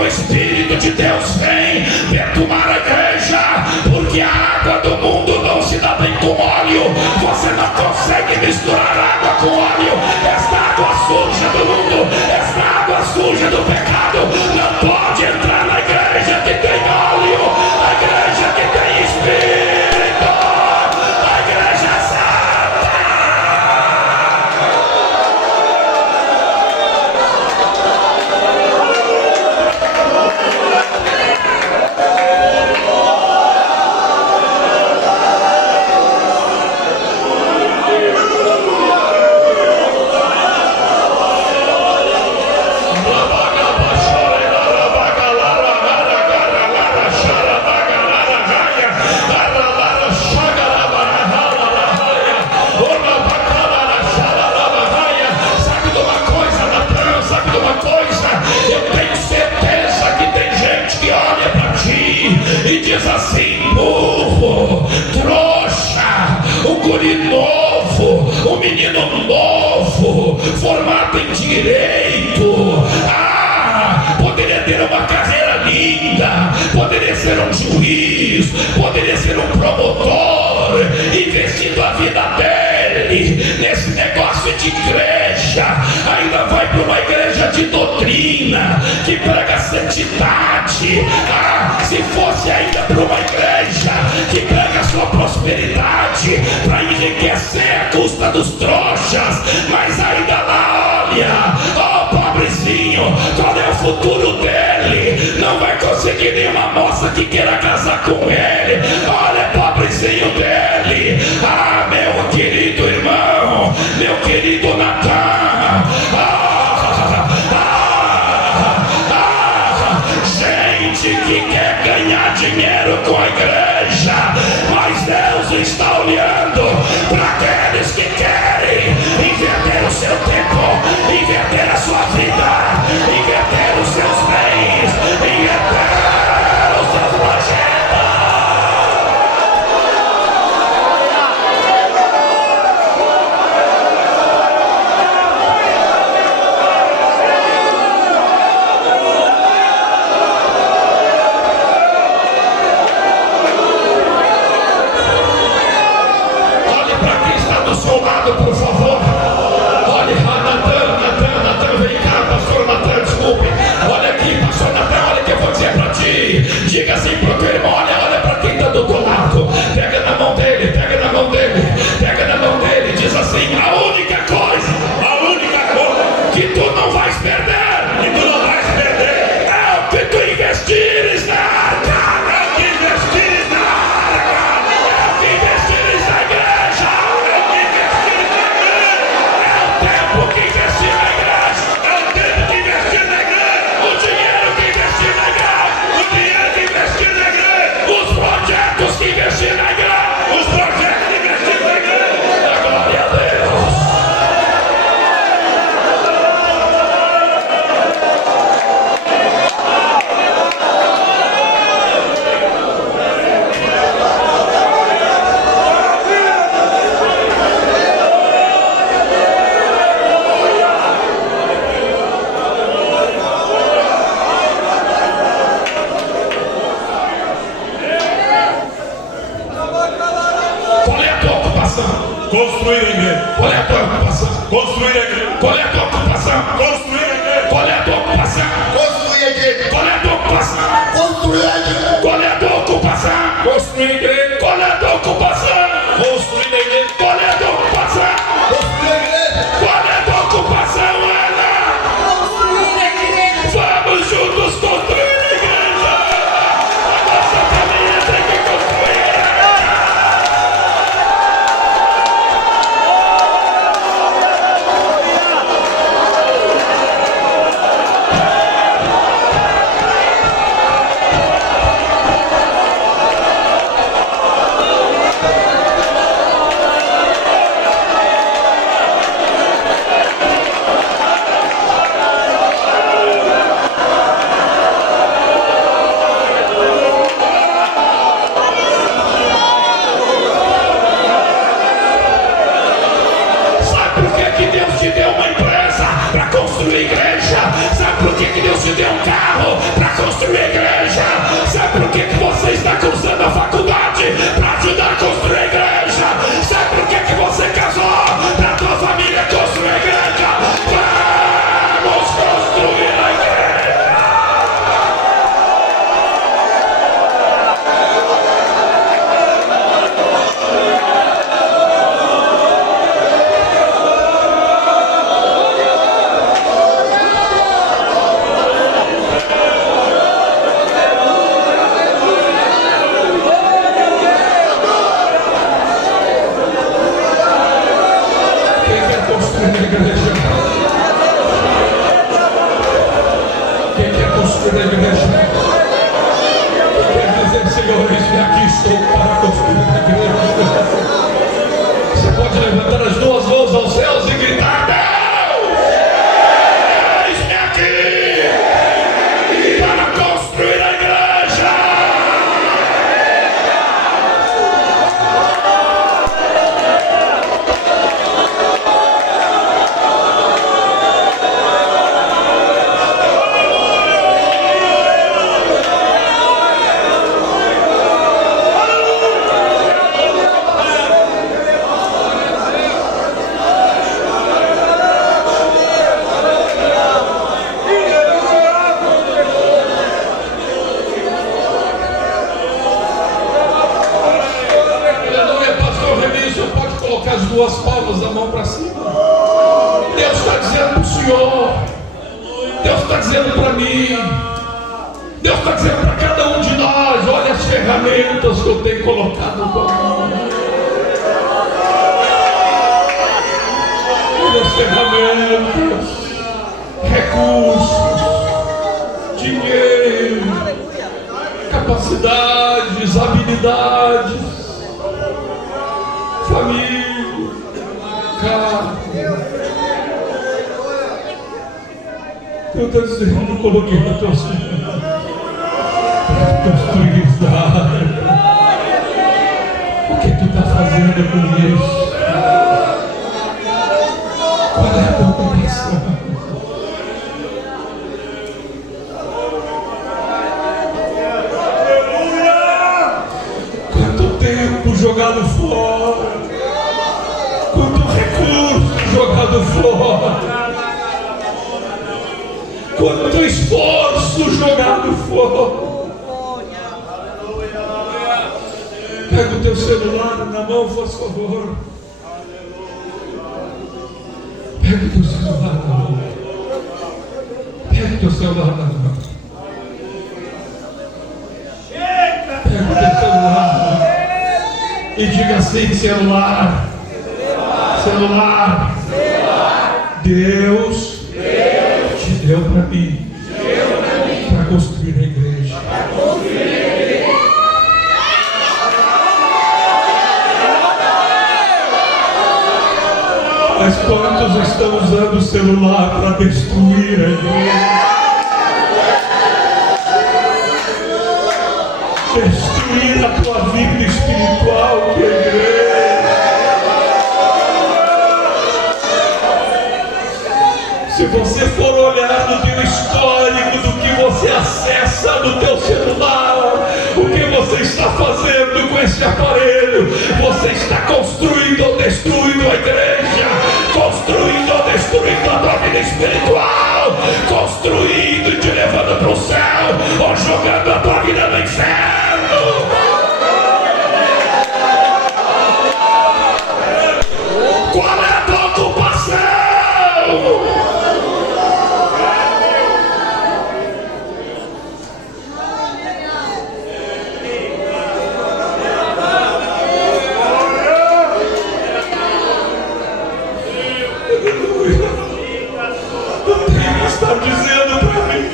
o Espírito de Deus vem perfumar a igreja, porque a água do mundo não se dá bem com óleo. Você não consegue misturar água com óleo. Esta água suja do mundo, esta água suja do pecado não pode entrar na igreja que tem óleo, a igreja que tem Espírito, a igreja santa. E diz assim: burro, trouxa, um guri novo, um menino novo, formado em direito, poderia ter uma carreira linda, poderia ser um juiz, poderia ser um promotor, investindo a vida dele nesse negócio de igreja, ainda vai para uma igreja de doutrina, que prega santidade. Se fosse ainda para uma igreja que prega a sua prosperidade, para enriquecer à custa dos trouxas, mas ainda lá, olha, pobrezinho, qual é o futuro dele? Não vai conseguir nenhuma moça que queira casar com ele. Olha, pobrezinho dele. Meu querido irmão, meu querido Natan, gente que quer ganhar dinheiro com a igreja, mas Deus está olhando para aqueles que querem inverter o seu tempo, inverter a sua vida, inverter os seus bens, inverter os seus projetos. Por favor, olhe, Natan, vem cá, pastor Natan, desculpe. Olha aqui, pastor Natan, olha o que eu vou dizer pra ti. Diga assim pro teu irmão: olha pra quem tá do teu lado. Pega na mão dele, pega na mão dele, pega na mão dele. Diz assim: a única coisa que tu não vais perder, é o que tu investires na arca. Construir a igreja. Qual é a tua ocupação? Construir a igreja. Qual é a tua ocupação? Construir a igreja. Qual é a tua ocupação? Construir a igreja. Qual é a tua ocupação? Construir a igreja. Qual é a tua ocupação? Construir a igreja. Qual é a tua ocupação? Construir a igreja. Qual é a tua ocupação? Construir a igreja. Qual é a tua ocupação, Ana? Construir a igreja. Vamos juntos construir a igreja. A nossa família tem que construir. Sabe por que você está cursando a faculdade? Para ajudar a construir a igreja. Sabe por que você casou? Para a tua família construir a igreja. Vamos construir a igreja. Quem quer construir a igreja? Quem quer construir a igreja? Quem quer dizer, Senhor, eis-me aqui, estou para construir a igreja? Você pode levantar as duas mãos aos céus e gritar: Deus, eis-me aqui para construir a igreja. Aleluia, pastor Remício, pode colocar as duas palmas da mão para cima. Deus está dizendo para o senhor, Deus está dizendo para mim, Deus está dizendo para cada um de nós: olha as ferramentas que eu tenho colocado no tua mão. Olha as ferramentas, recursos, dinheiro, capacidades, habilidades, família, carro. Eu estou dizendo, eu coloquei na tua mão para construir esta área. O que tu está fazendo com isso? Qual é a tua ocupação? Quanto tempo jogado fora? Quanto recurso jogado fora? Quanto esforço jogado fora? Pega o teu celular na mão, por favor. Pega o teu celular na mão. Pega o teu celular na mão. Pega o teu celular e diga assim: celular, celular, Deus te deu para mim, para construir a igreja. Mas quantos estão usando o celular para destruir a igreja? Destruir a tua vida espiritual, que é a igreja. Se você for olhar no teu histórico do que você acessa no teu celular, o que você está fazendo com esse aparelho, você está construindo ou destruindo a igreja, construindo ou destruindo a tua vida espiritual, construindo e te levando para o céu, ou jogando a tua vida no inferno. Qual é a tua ocupação? Está dizendo para mim,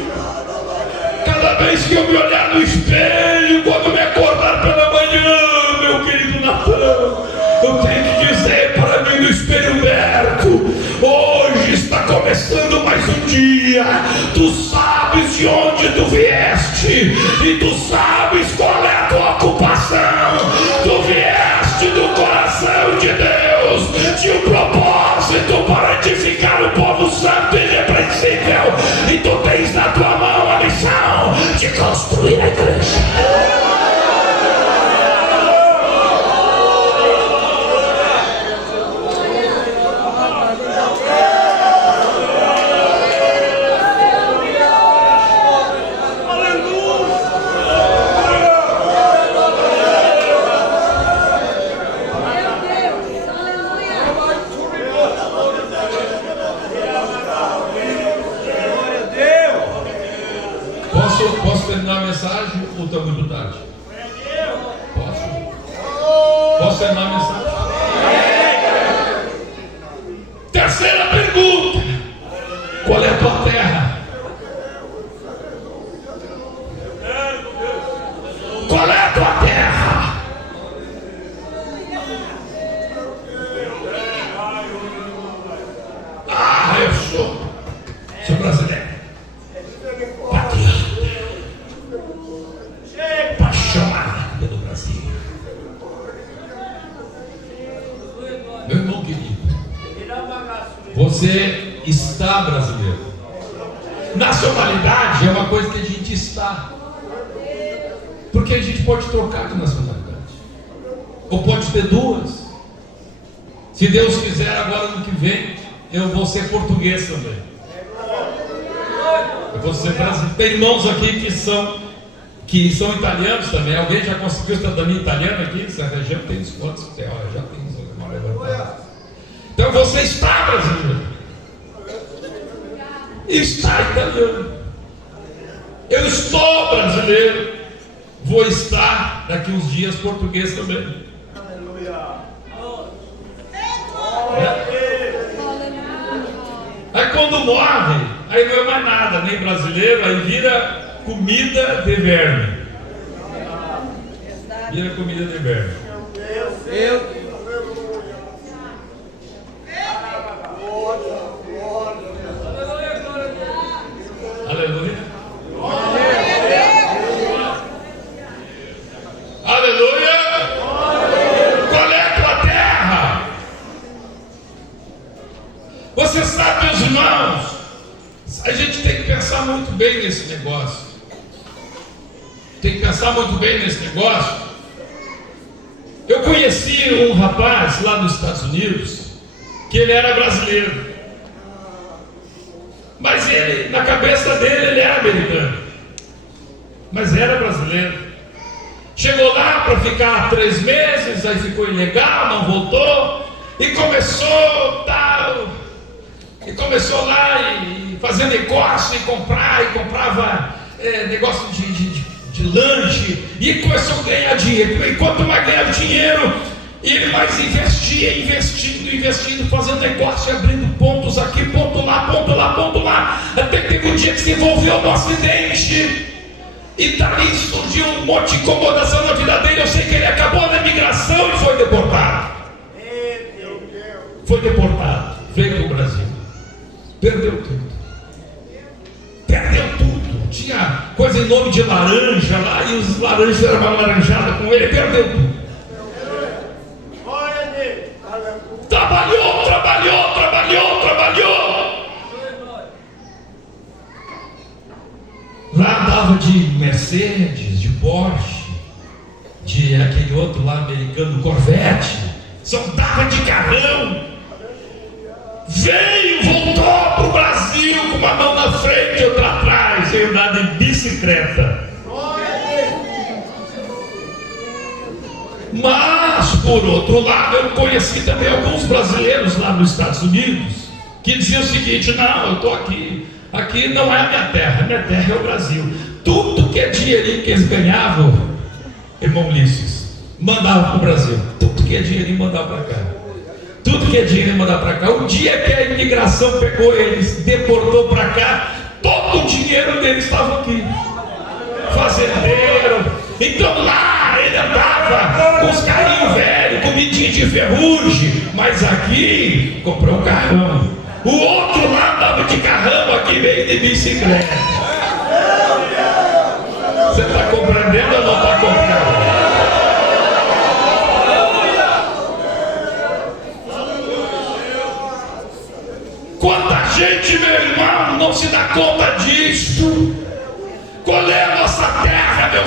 cada vez que eu me olhar no espelho, quando me acordar pela manhã, meu querido Natan, eu tenho que dizer para mim no espelho: Humberto, hoje está começando mais um dia. Tu sabes de onde tu vieste e tu sabes qual é a tua ocupação. Tu vieste do coração de Deus, de um propósito para edificar o povo santo e irrepreensível, e tu tens na tua mão a missão de construir a igreja. Posso terminar a mensagem ou está muito tarde? Posso terminar a mensagem? Terceira pergunta: qual é a tua terra? Qual é a tua terra? Ah, eu sou brasileiro, patriota, apaixonado pelo Brasil. Meu irmão querido, você está brasileiro. Nacionalidade É uma coisa que a gente está. Porque a gente pode trocar de nacionalidade. Ou pode ter duas. Se Deus quiser, agora no que vem, eu vou ser português também. Eu vou ser brasileiro. Tem irmãos aqui que são italianos também. Alguém já conseguiu cidadania italiana aqui? Essa região tem uns quantos? Olha, já tem uma levantada. Então você está brasileiro. Está italiano. Eu estou brasileiro. Vou estar daqui uns dias português também. Aí quando morre, aí não é mais nada, nem brasileiro, aí vira comida de verme. Vira comida de verme. Aleluia. Aleluia. Qual é a tua terra? Você sabe, meus irmãos, a gente tem que pensar muito bem nesse negócio. Tem que pensar muito bem nesse negócio. Eu conheci um rapaz lá nos Estados Unidos, que ele era brasileiro. Mas ele, na cabeça dele, ele era americano. Mas era brasileiro. Chegou lá para ficar 3 meses, aí ficou ilegal, não voltou. E começou tal. E começou lá e fazer negócio e comprava negócio de lanche. E começou a ganhar dinheiro. E quanto mais ganhava dinheiro, ele mais investia, investindo, fazendo negócio, abrindo pontos aqui, ponto lá. Até que teve um dia que se envolveu num acidente. E dali surgiu um monte de incomodação na vida dele. Eu sei que ele acabou na imigração e foi deportado. Veio para o Brasil. Perdeu tudo. Tinha coisa em nome de laranja lá, e os laranjas eram uma laranjada com ele. Perdeu tudo. Trabalhou. Lá andava de Mercedes, de Porsche, de aquele outro lá americano, Corvette. Só andava de carrão. Voltou para o Brasil com uma mão na frente e outra atrás. Veio andar de bicicleta. Mas, por outro lado, eu conheci também alguns brasileiros lá nos Estados Unidos que diziam o seguinte: não, eu estou aqui. Aqui não é a minha terra é o Brasil. Tudo que é dinheirinho que eles ganhavam, irmão Ulisses, mandava para o Brasil. Tudo que é dinheirinho mandava para cá. O dia que a imigração pegou eles, deportou para cá, todo o dinheiro deles estava aqui. Fazendeiro. Então lá ele andava com os carrinhos velhos, comidinha de ferrugem. Mas aqui comprou um carrão. O outro lá andava de carrão, aqui veio de bicicleta. Você está compreendendo ou não está compreendendo? Quanta gente, meu irmão, não se dá conta disso. Qual é a nossa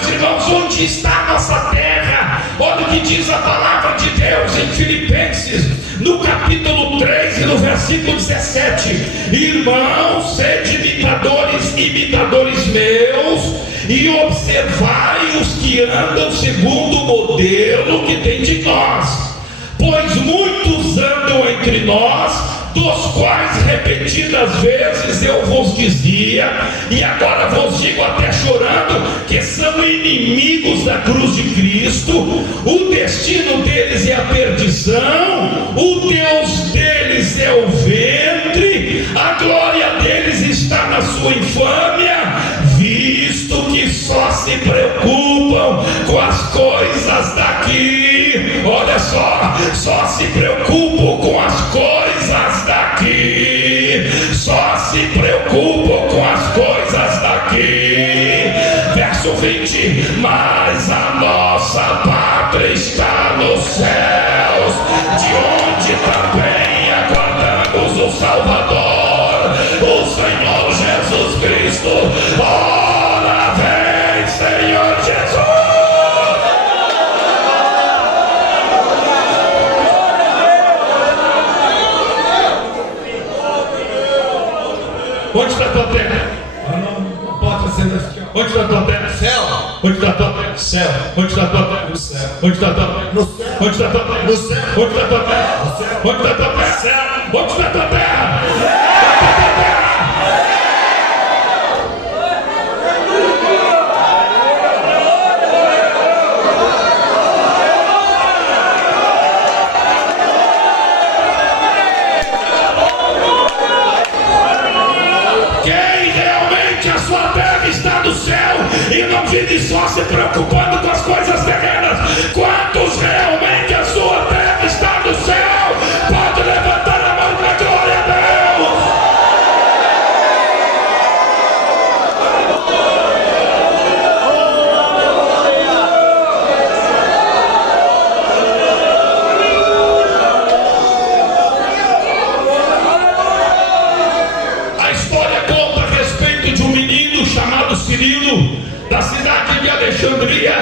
meus irmãos, onde está a nossa terra? Olha o que diz a palavra de Deus em Filipenses, no capítulo 3 e no versículo 17: irmãos, sede imitadores meus, e observai os que andam segundo o modelo que tem de nós, pois muitos andam entre nós, dos quais repetidas vezes eu vos dizia, e agora vos digo até chorando, que são inimigos da cruz de Cristo. O destino deles é a perdição, o Deus deles é o ventre, a glória deles está na sua infâmia, visto que só se preocupam com as coisas daqui. Olha só se preocupam com as coisas daqui, só se preocupam com as coisas daqui. Verso 20: mas a nossa pátria está nos céus, de onde também aguardamos o Salvador, o Senhor Jesus Cristo. Ora vem, Senhor Jesus. Onde está a tua terra? Não pode ser desse tipo. Onde está a tua terra? Céu. Onde está a tua terra? Céu. Onde está a tua terra? No céu. Onde está a tua terra? No céu. Onde está a tua terra? No céu. Onde está a tua terra? No céu. Onde está a tua terra? Onde está a tua terra? E não vive só se preocupando com as coisas terrenas. Quantos realmente a sua terra está no céu? Pode levantar a mão para a glória a Deus. A história conta a respeito de um menino chamado Cirilo, da cidade de Alexandria,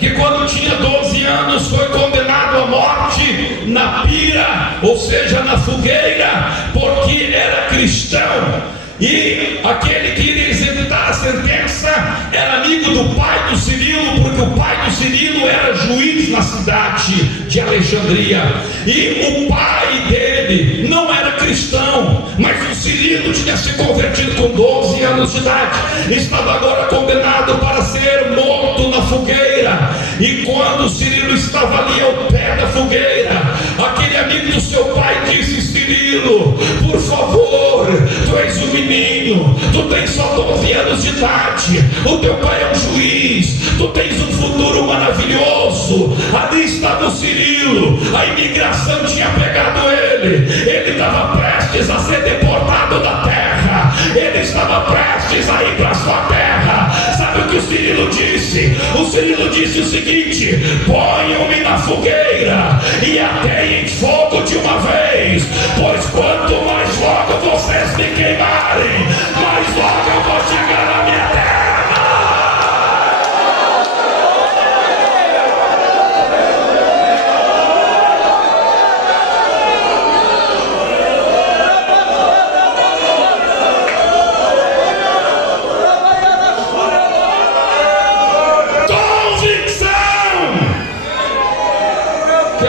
que quando tinha 12 anos foi condenado à morte na pira, ou seja, na fogueira, porque era cristão. E aquele que iria executar a sentença era amigo do pai do Cirilo, porque o pai do Cirilo era juiz na cidade de Alexandria. E o pai dele não era cristão, mas o Cirilo tinha se convertido com 12 anos de idade, estava agora condenado para ser morto na fogueira. E quando o Cirilo estava ali ao pé da fogueira, aquele amigo do seu pai disse: Cirilo, por favor, tu és um menino, tu tens só 12 anos de idade, o teu pai é um juiz, tu tens um futuro maravilhoso. Ali estava o Cirilo, a imigração tinha pegado ele estava prestes a ser deportado da terra, ele estava prestes a ir para a sua terra. Sabe o que o Cirilo disse? O Cirilo disse o seguinte: ponham-me na fogueira e ateiem fogo de uma vez, pois quanto mais logo vocês me queimarem, mais logo eu vou chegar na minha terra.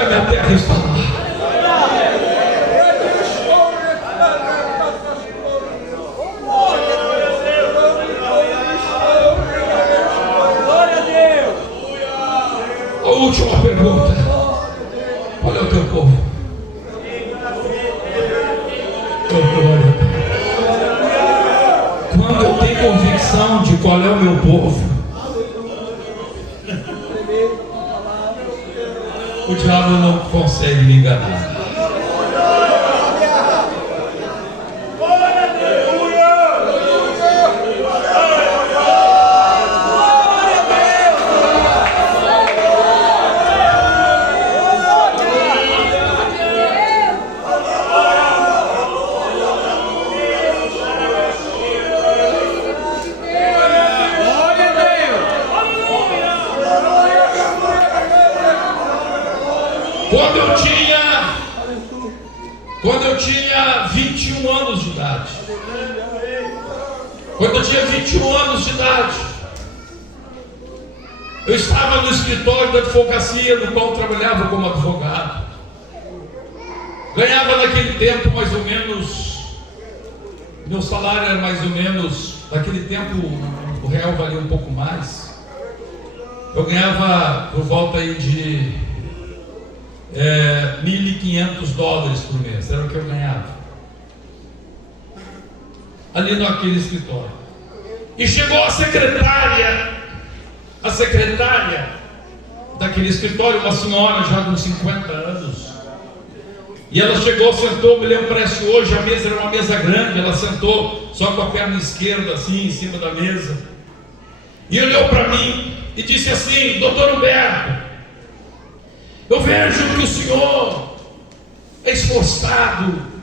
A terra está lá. A última pergunta: qual é o teu povo? Quando eu tenho convicção de qual é o meu povo, o diabo não consegue me enganar. Quando eu tinha 21 anos de idade. Quando eu tinha 21 anos de idade, eu estava no escritório da advocacia, no qual trabalhava como advogado. Ganhava naquele tempo mais ou menos, meu salário era mais ou menos, naquele tempo o real valia um pouco mais. Eu ganhava por volta aí de $1.500 por mês, era o que eu ganhava ali naquele escritório. E chegou a secretária daquele escritório, uma senhora já com 50 anos, e ela chegou, sentou, me lembro, parece hoje, a mesa era uma mesa grande, ela sentou só com a perna esquerda assim em cima da mesa, e olhou para mim e disse assim: doutor Humberto, eu vejo que o senhor é esforçado,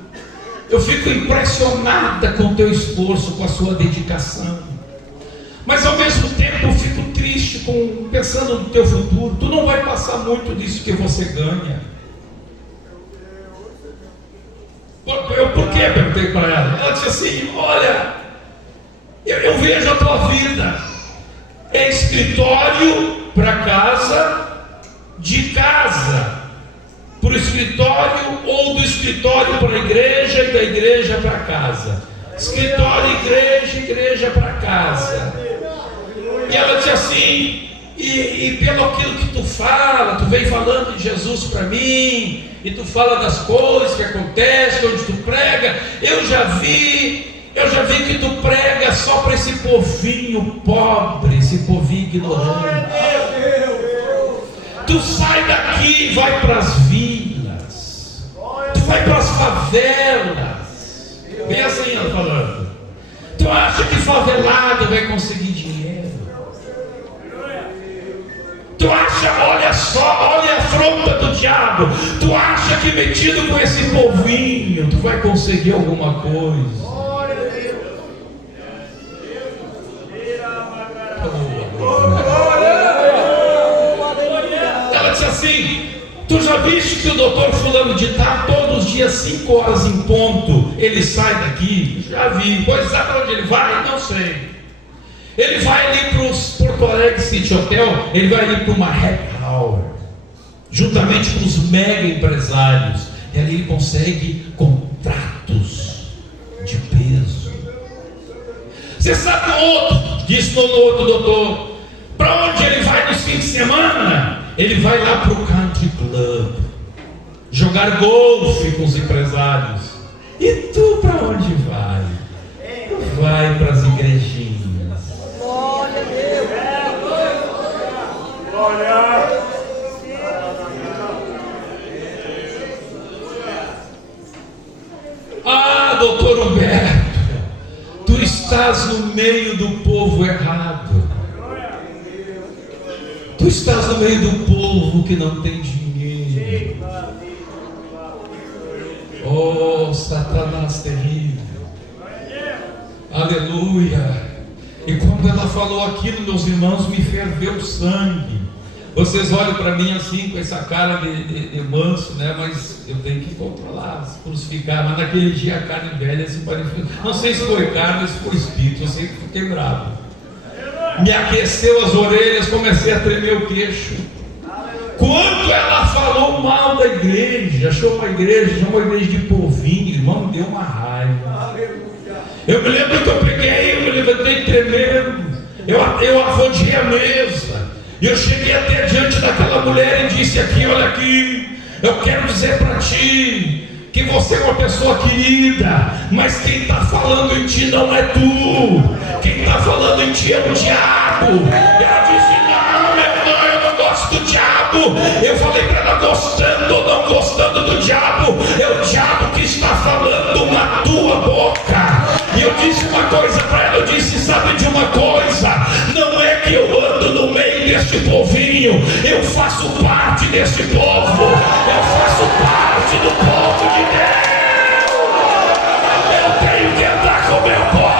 eu fico impressionada com o teu esforço, com a sua dedicação, mas ao mesmo tempo eu fico triste pensando no teu futuro. Tu não vai passar muito disso que você ganha. Por quê? Perguntei para ela. Ela disse assim: olha, eu vejo a tua vida, é escritório para casa, de casa para o escritório, ou do escritório para a igreja e da igreja para casa. Escritório, igreja, igreja para casa. E ela disse assim: e pelo aquilo que tu fala, tu vem falando de Jesus para mim, e tu fala das coisas que acontecem, onde tu prega, eu já vi que tu prega só para esse povinho pobre, esse povinho ignorante. Tu sai daqui e vai para as vilas, tu vai para as favelas. Bem assim ela falando. Tu acha que favelado vai conseguir dinheiro? Tu acha, olha só, olha a afronta do diabo. Tu acha que metido com esse povinho tu vai conseguir alguma coisa? Ela disse assim: tu já viste que o doutor fulano de tal, todos os dias 5 horas em ponto, ele sai daqui? Já vi. Pois sabe para onde ele vai? Não sei. Ele vai ali para os Porto Alegre City Hotel, ele vai ali para uma happy hour, juntamente com os mega empresários, e ali ele consegue contratos de peso. Você sabe o outro? Disse no outro doutor, para onde ele vai nos fins de semana? Ele vai lá para o country club, jogar golfe com os empresários. E tu para onde vai? Tu vai para as igrejinhas. Ah, doutor Humberto, tu estás no meio do povo errado. Tu estás no meio do povo que não tem dinheiro. Oh, Satanás terrível. Aleluia. E quando ela falou aquilo, meus irmãos, me ferveu o sangue. Vocês olham para mim assim, com essa cara de manso, né? Mas eu tenho que controlar, se crucificar. Mas naquele dia a carne velha se parecia. Não sei se foi carne ou se foi espírito, eu sei que fiquei bravo. Me aqueceu as orelhas, comecei a tremer o queixo. Quando ela falou mal da igreja, achou uma igreja de povinho, irmão, me deu uma raiva. Eu me lembro que eu peguei, eu me levantei tremendo, eu arrojei a mesa, e eu cheguei até diante daquela mulher e disse aqui: olha aqui, eu quero dizer para ti que você é uma pessoa querida, mas quem está falando em ti não é tu, quem está falando em ti é o diabo. E ela disse: não, meu irmão, eu não gosto do diabo. Eu falei para ela: gostando ou não gostando do diabo, é o diabo que está falando na tua boca. E eu disse uma coisa para ela, eu disse: sabe de uma coisa, não é que eu ando no meio deste povinho, eu faço parte deste povo, eu faço parte do povo de Deus, eu tenho que andar com o meu povo.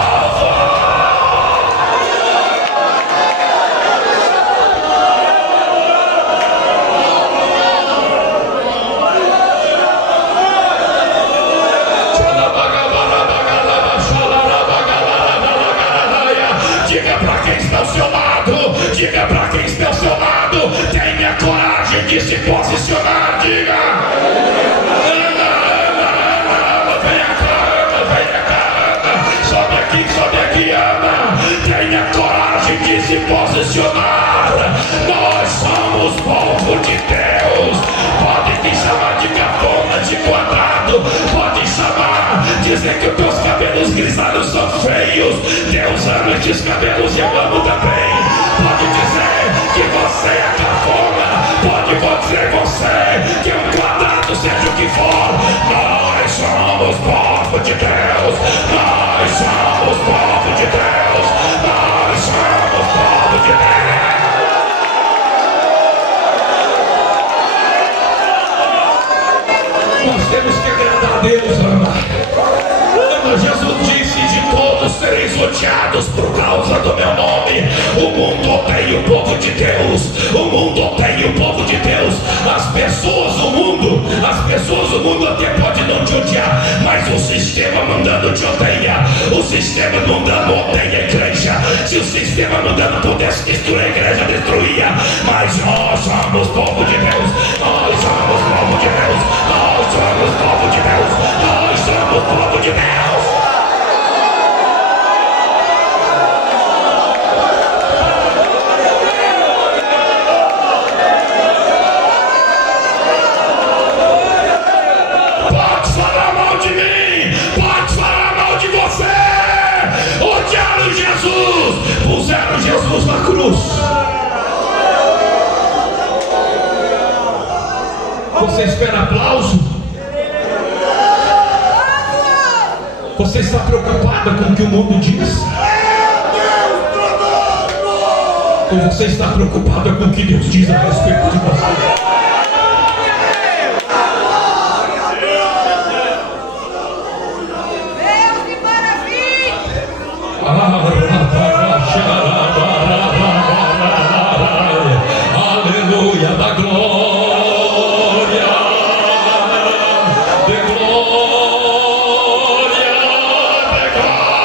quem está ao seu lado, tenha coragem de se posicionar. Diga: sobe aqui, Ana. Tenha coragem de se posicionar. Nós somos povo de Deus. Pode te chamar de cafona, de quadrado, pode chamar, dizer que os teus cabelos grisalhos são feios. Deus ama estes cabelos e eu amo também. Pode dizer que você é cafona, pode dizer você que é um quadrado, seja o que for. Nós somos povo de Deus. Nós somos povo de Deus. Nós somos povo de Deus. Nós temos que agradar a Deus, Ana. Jesus disse: de todos sereis odiados por causa do meu nome. O mundo odeia o povo de Deus. O mundo odeia o povo de Deus. As pessoas do mundo até pode não te odiar, mas o sistema mundano te odeia. O sistema mundano odeia a igreja. Se o sistema mundano pudesse destruir a igreja, destruía. Mas nós somos povo de Deus. Nós somos povo de Deus. Nós somos povo de Deus. Nós somos povo de Deus. Puseram Jesus na cruz. Você espera aplauso? Você está preocupada com o que o mundo diz? Ou você está preocupada com o que Deus diz a respeito de você? Aleluia da glória, de glória, de glória.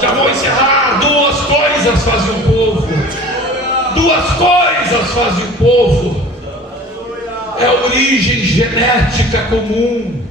Já vou encerrar. Duas coisas fazem o povo. Duas coisas fazem o povo. É a origem genética comum.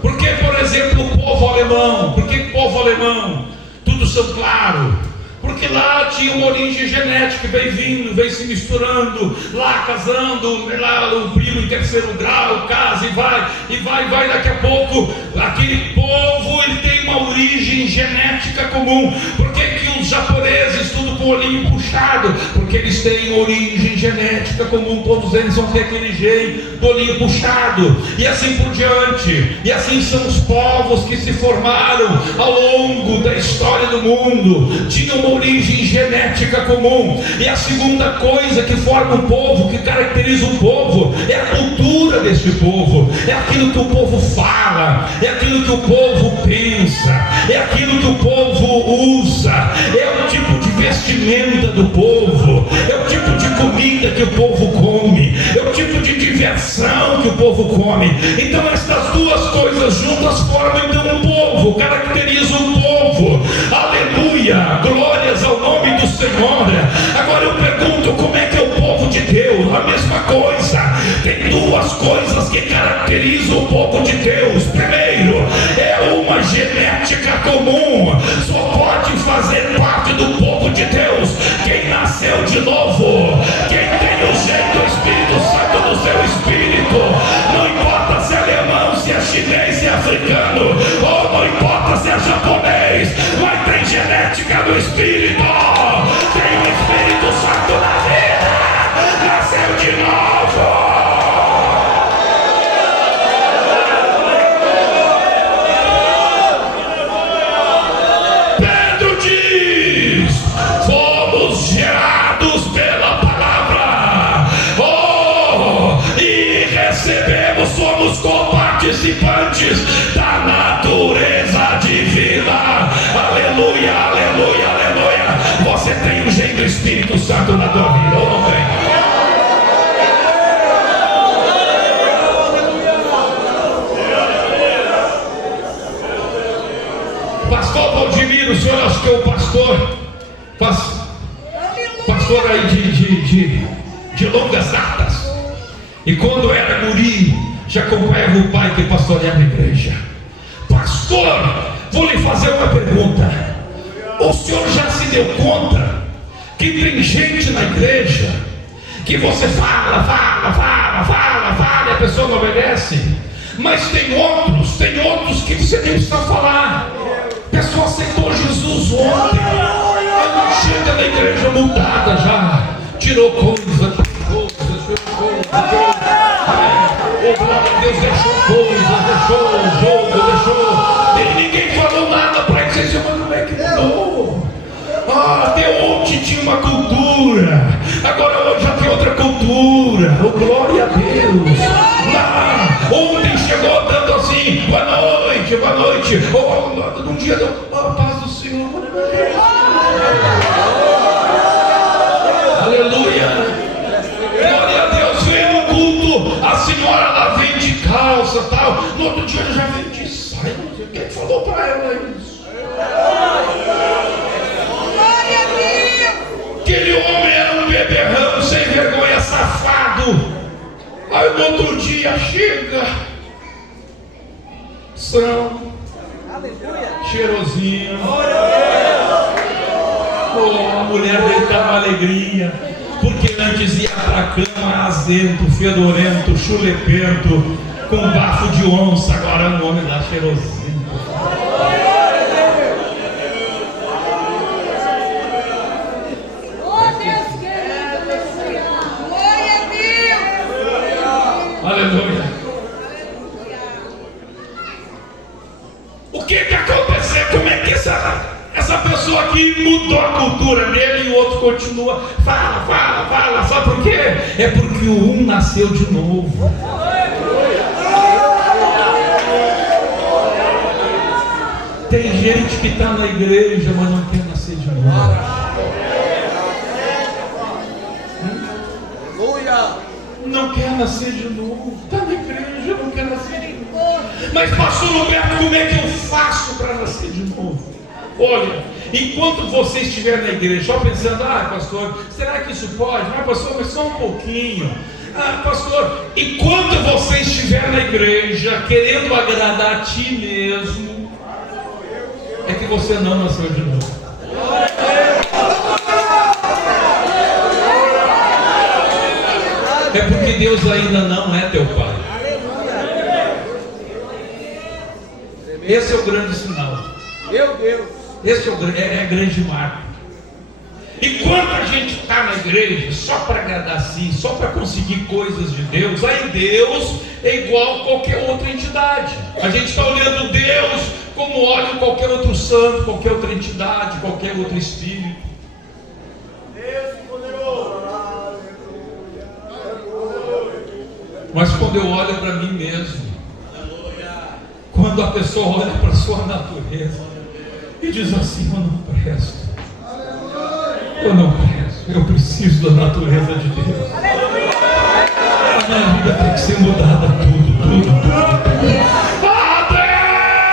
Por que, por exemplo, o povo alemão? Por que o povo alemão? Tudo são claro. Porque lá tinha uma origem genética, veio vindo, veio se misturando, lá casando, lá o primo em terceiro grau, casa e vai, daqui a pouco, aquele povo, ele tem uma origem genética comum. Por que os japoneses, tudo com o olhinho puxado? Porque eles têm origem genética comum, todos eles vão ter aquele jeito do olhinho puxado, e assim por diante. E assim são os povos que se formaram ao longo da história do mundo, tinham uma origem genética comum. E a segunda coisa que forma o povo, que caracteriza o povo, é a cultura deste povo, é aquilo que o povo fala, é aquilo que o povo pensa, é aquilo que o povo usa, é o tipo de vestimenta do povo, é o tipo de comida que o povo come, é o tipo de diversão que o povo come. Então estas duas coisas juntas formam então um povo, caracterizam o povo. Aleluia, glórias ao nome do Senhor. Agora eu pergunto, como é que é o povo de Deus? A mesma coisa. Tem duas coisas que caracterizam o povo de Deus. Primeiro, é uma genética comum. Só pode fazer parte do povo de Deus quem nasceu de novo, quem tem o jeito do Espírito Santo no seu espírito. Não importa se é alemão, se é chinês, se é africano, ou não importa se é japonês, mas tem genética do Espírito, tem o Espírito Santo na vida, nasceu de novo. Pedro diz: fomos gerados pela palavra, e recebemos, somos coparticipantes da natureza divina. Aleluia, aleluia, aleluia. Você tem um jeito do Espírito Santo na tua vida, ou não tem? que o pastor aí de longas datas, e quando era guri, já acompanhava o pai que pastoreava a igreja. Pastor, vou lhe fazer uma pergunta. O senhor já se deu conta que tem gente na igreja que você fala, e a pessoa não obedece? Mas tem outros que você nem precisa falar. A pessoa aceitou Jesus ontem, ela chega na igreja mudada já, tirou coisa, Deus deixou jogo, e ninguém falou nada para ele. Você chama, como é que mudou? Até ontem tinha uma cultura, agora hoje já tem outra cultura. Oh, glória a Deus. Ontem chegou dando assim, boa noite. Num dia deu paz do Senhor. Aleluia. Glória a Deus. Veio no culto, a senhora lá vem de calça e tal, no outro dia ela já veio de saia. Quem falou para ela isso? Aquele homem era um beberrão, sem vergonha, safado. Aí no outro dia chega são cheirosinho. A mulher dele está uma alegria, porque antes ia para a cama azento, fedorento, chulepento, com bafo de onça. Agora o homem lá cheirosinho. Aleluia. O que aconteceu? Como é que essa pessoa aqui mudou a cultura dele e o outro continua? Fala. Sabe por quê? É porque o nasceu de novo. Tem gente que está na igreja, mas não quer nascer de novo. Não quer nascer de novo. Está na igreja, não quer nascer de novo. Mas pastor Roberto, como é que eu faço para nascer de novo? Olha, enquanto você estiver na igreja só pensando, pastor, será que isso pode? Pastor, mas só um pouquinho. Pastor, enquanto você estiver na igreja querendo agradar a ti mesmo, é que você não nasceu de novo. É porque Deus ainda não é teu pai. Esse é o grande sinal. Meu Deus. Esse é a grande marca. Enquanto a gente está na igreja só para agradar a si, só para conseguir coisas de Deus, aí Deus é igual a qualquer outra entidade. A gente está olhando Deus como olha qualquer outro santo, qualquer outra entidade, qualquer outro espírito. Mas quando eu olho para mim mesmo, quando a pessoa olha para a sua natureza e diz assim, eu não presto, eu preciso da natureza de Deus. A minha vida tem que ser mudada, tudo.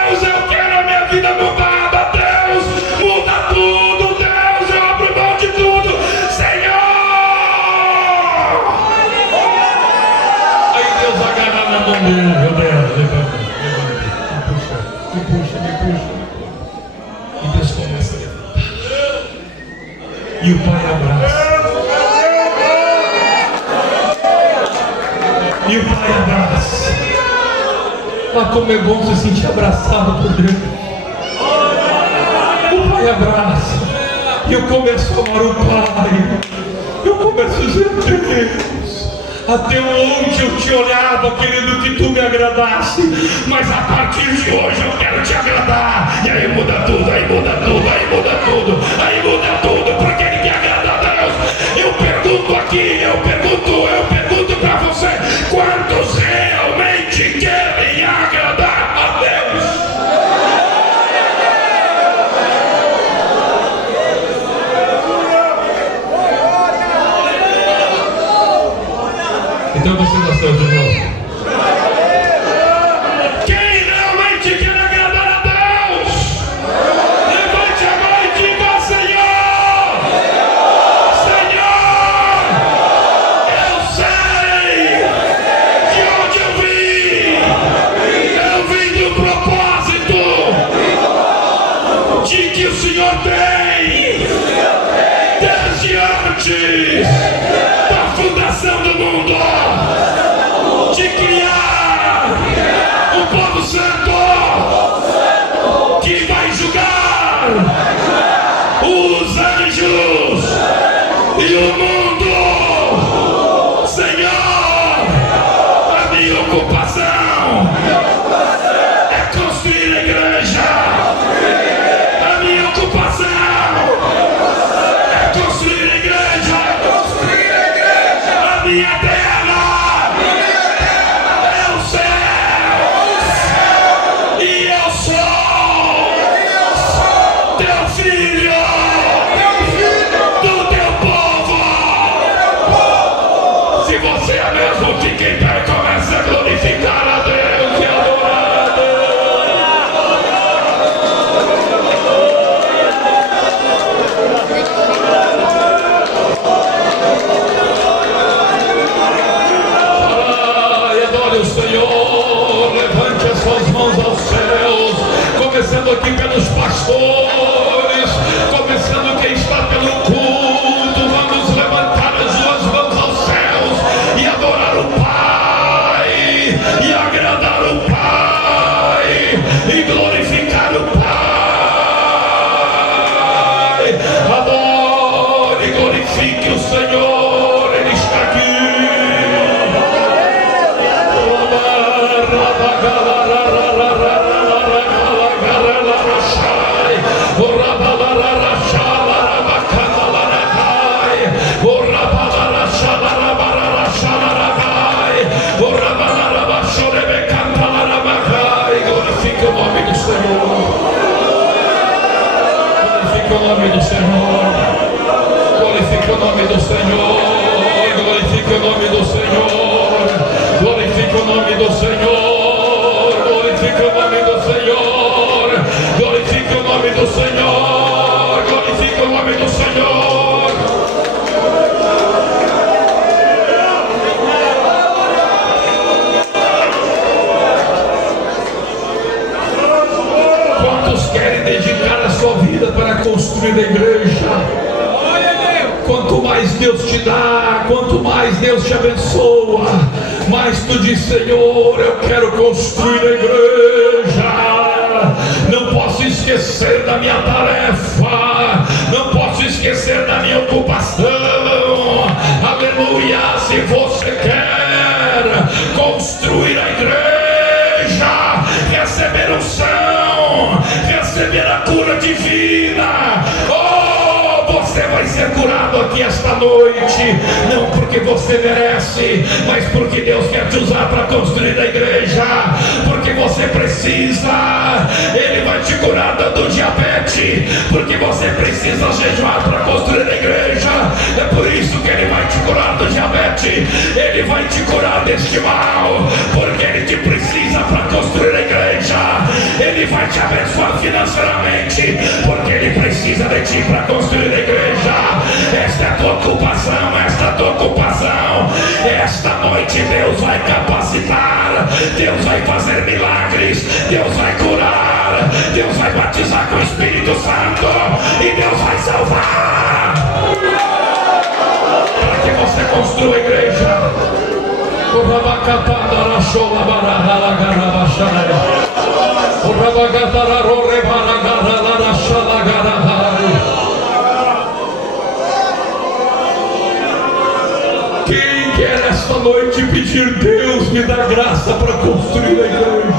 Deus, eu quero a minha vida mudada. Deus, muda tudo. Deus, eu abro mão de tudo, Senhor. Aí Deus agarra na mão dele, me puxa. E Deus começa a levantar. E o Pai abraça. Como é bom se sentir abraçado por Deus. O Pai abraça. E eu começo a amar o Pai. Eu começo a dizer, Deus, até onde eu te olhava querendo que tu me agradasse, mas a partir de hoje eu quero te agradar. E aí muda tudo, porque ele me agrada a Deus. Eu pergunto para você, quantos realmente querem agradar a Deus? Então você nasceu de novo. Quem realmente quer agradar a Deus? Levante a mão e começando aqui pelos pastores, começando quem está pelo culto. Vamos levantar as suas mãos aos céus e adorar o Pai, e agradar o Pai, e glorificar o Pai. Adore e glorifique o Senhor, Ele está aqui. Glorifique o nome do Senhor. Glorifique o nome do Senhor. Glorifique o nome do Senhor. Glorifique o nome do Senhor. Glorifique o nome do Senhor. Glorifique o nome do Senhor. Glorifique o nome do Senhor. Glorifique o nome do Senhor. Quantos querem dedicar a sua vida para construir a igreja? Quanto mais Deus te dá, quanto mais Deus te abençoa, mais tu diz: Senhor, eu quero construir a igreja. Não posso esquecer da minha tarefa, não posso esquecer da minha ocupação. Aleluia. Se você quer construir a igreja, receber unção, receber a cura divina, você vai ser curado aqui esta noite, não porque você merece, mas porque Deus quer te usar para construir a igreja, porque você precisa. Ele vai te curar do diabetes, porque você precisa jejuar para construir a igreja. É por isso que Ele vai te curar do diabetes, Ele vai te curar deste mal, porque Ele te precisa para construir a igreja. Ele vai te abençoar financeiramente, porque Ele precisa de ti para construir a igreja. Esta é a tua ocupação, esta é a tua ocupação. Esta noite Deus vai capacitar, Deus vai fazer milagres, Deus vai curar, Deus vai batizar com o Espírito Santo e Deus vai salvar. Para que você construa a igreja. Quem quer esta noite pedir: Deus me dá graça para construir a igreja?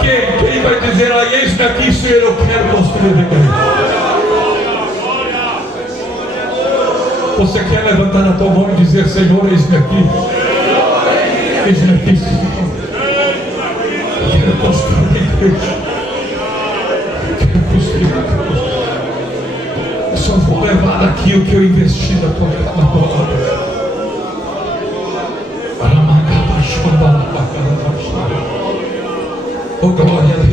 Quem vai dizer: eis-me aqui, Senhor, eu quero construir a igreja? Você quer levantar a tua mão e dizer: Senhor, eis-me aqui, Senhor, eu quero construir a igreja, eu quero construir a igreja. Eu só vou levar aqui o que eu investi na tua palavra. Oh, glória a Deus.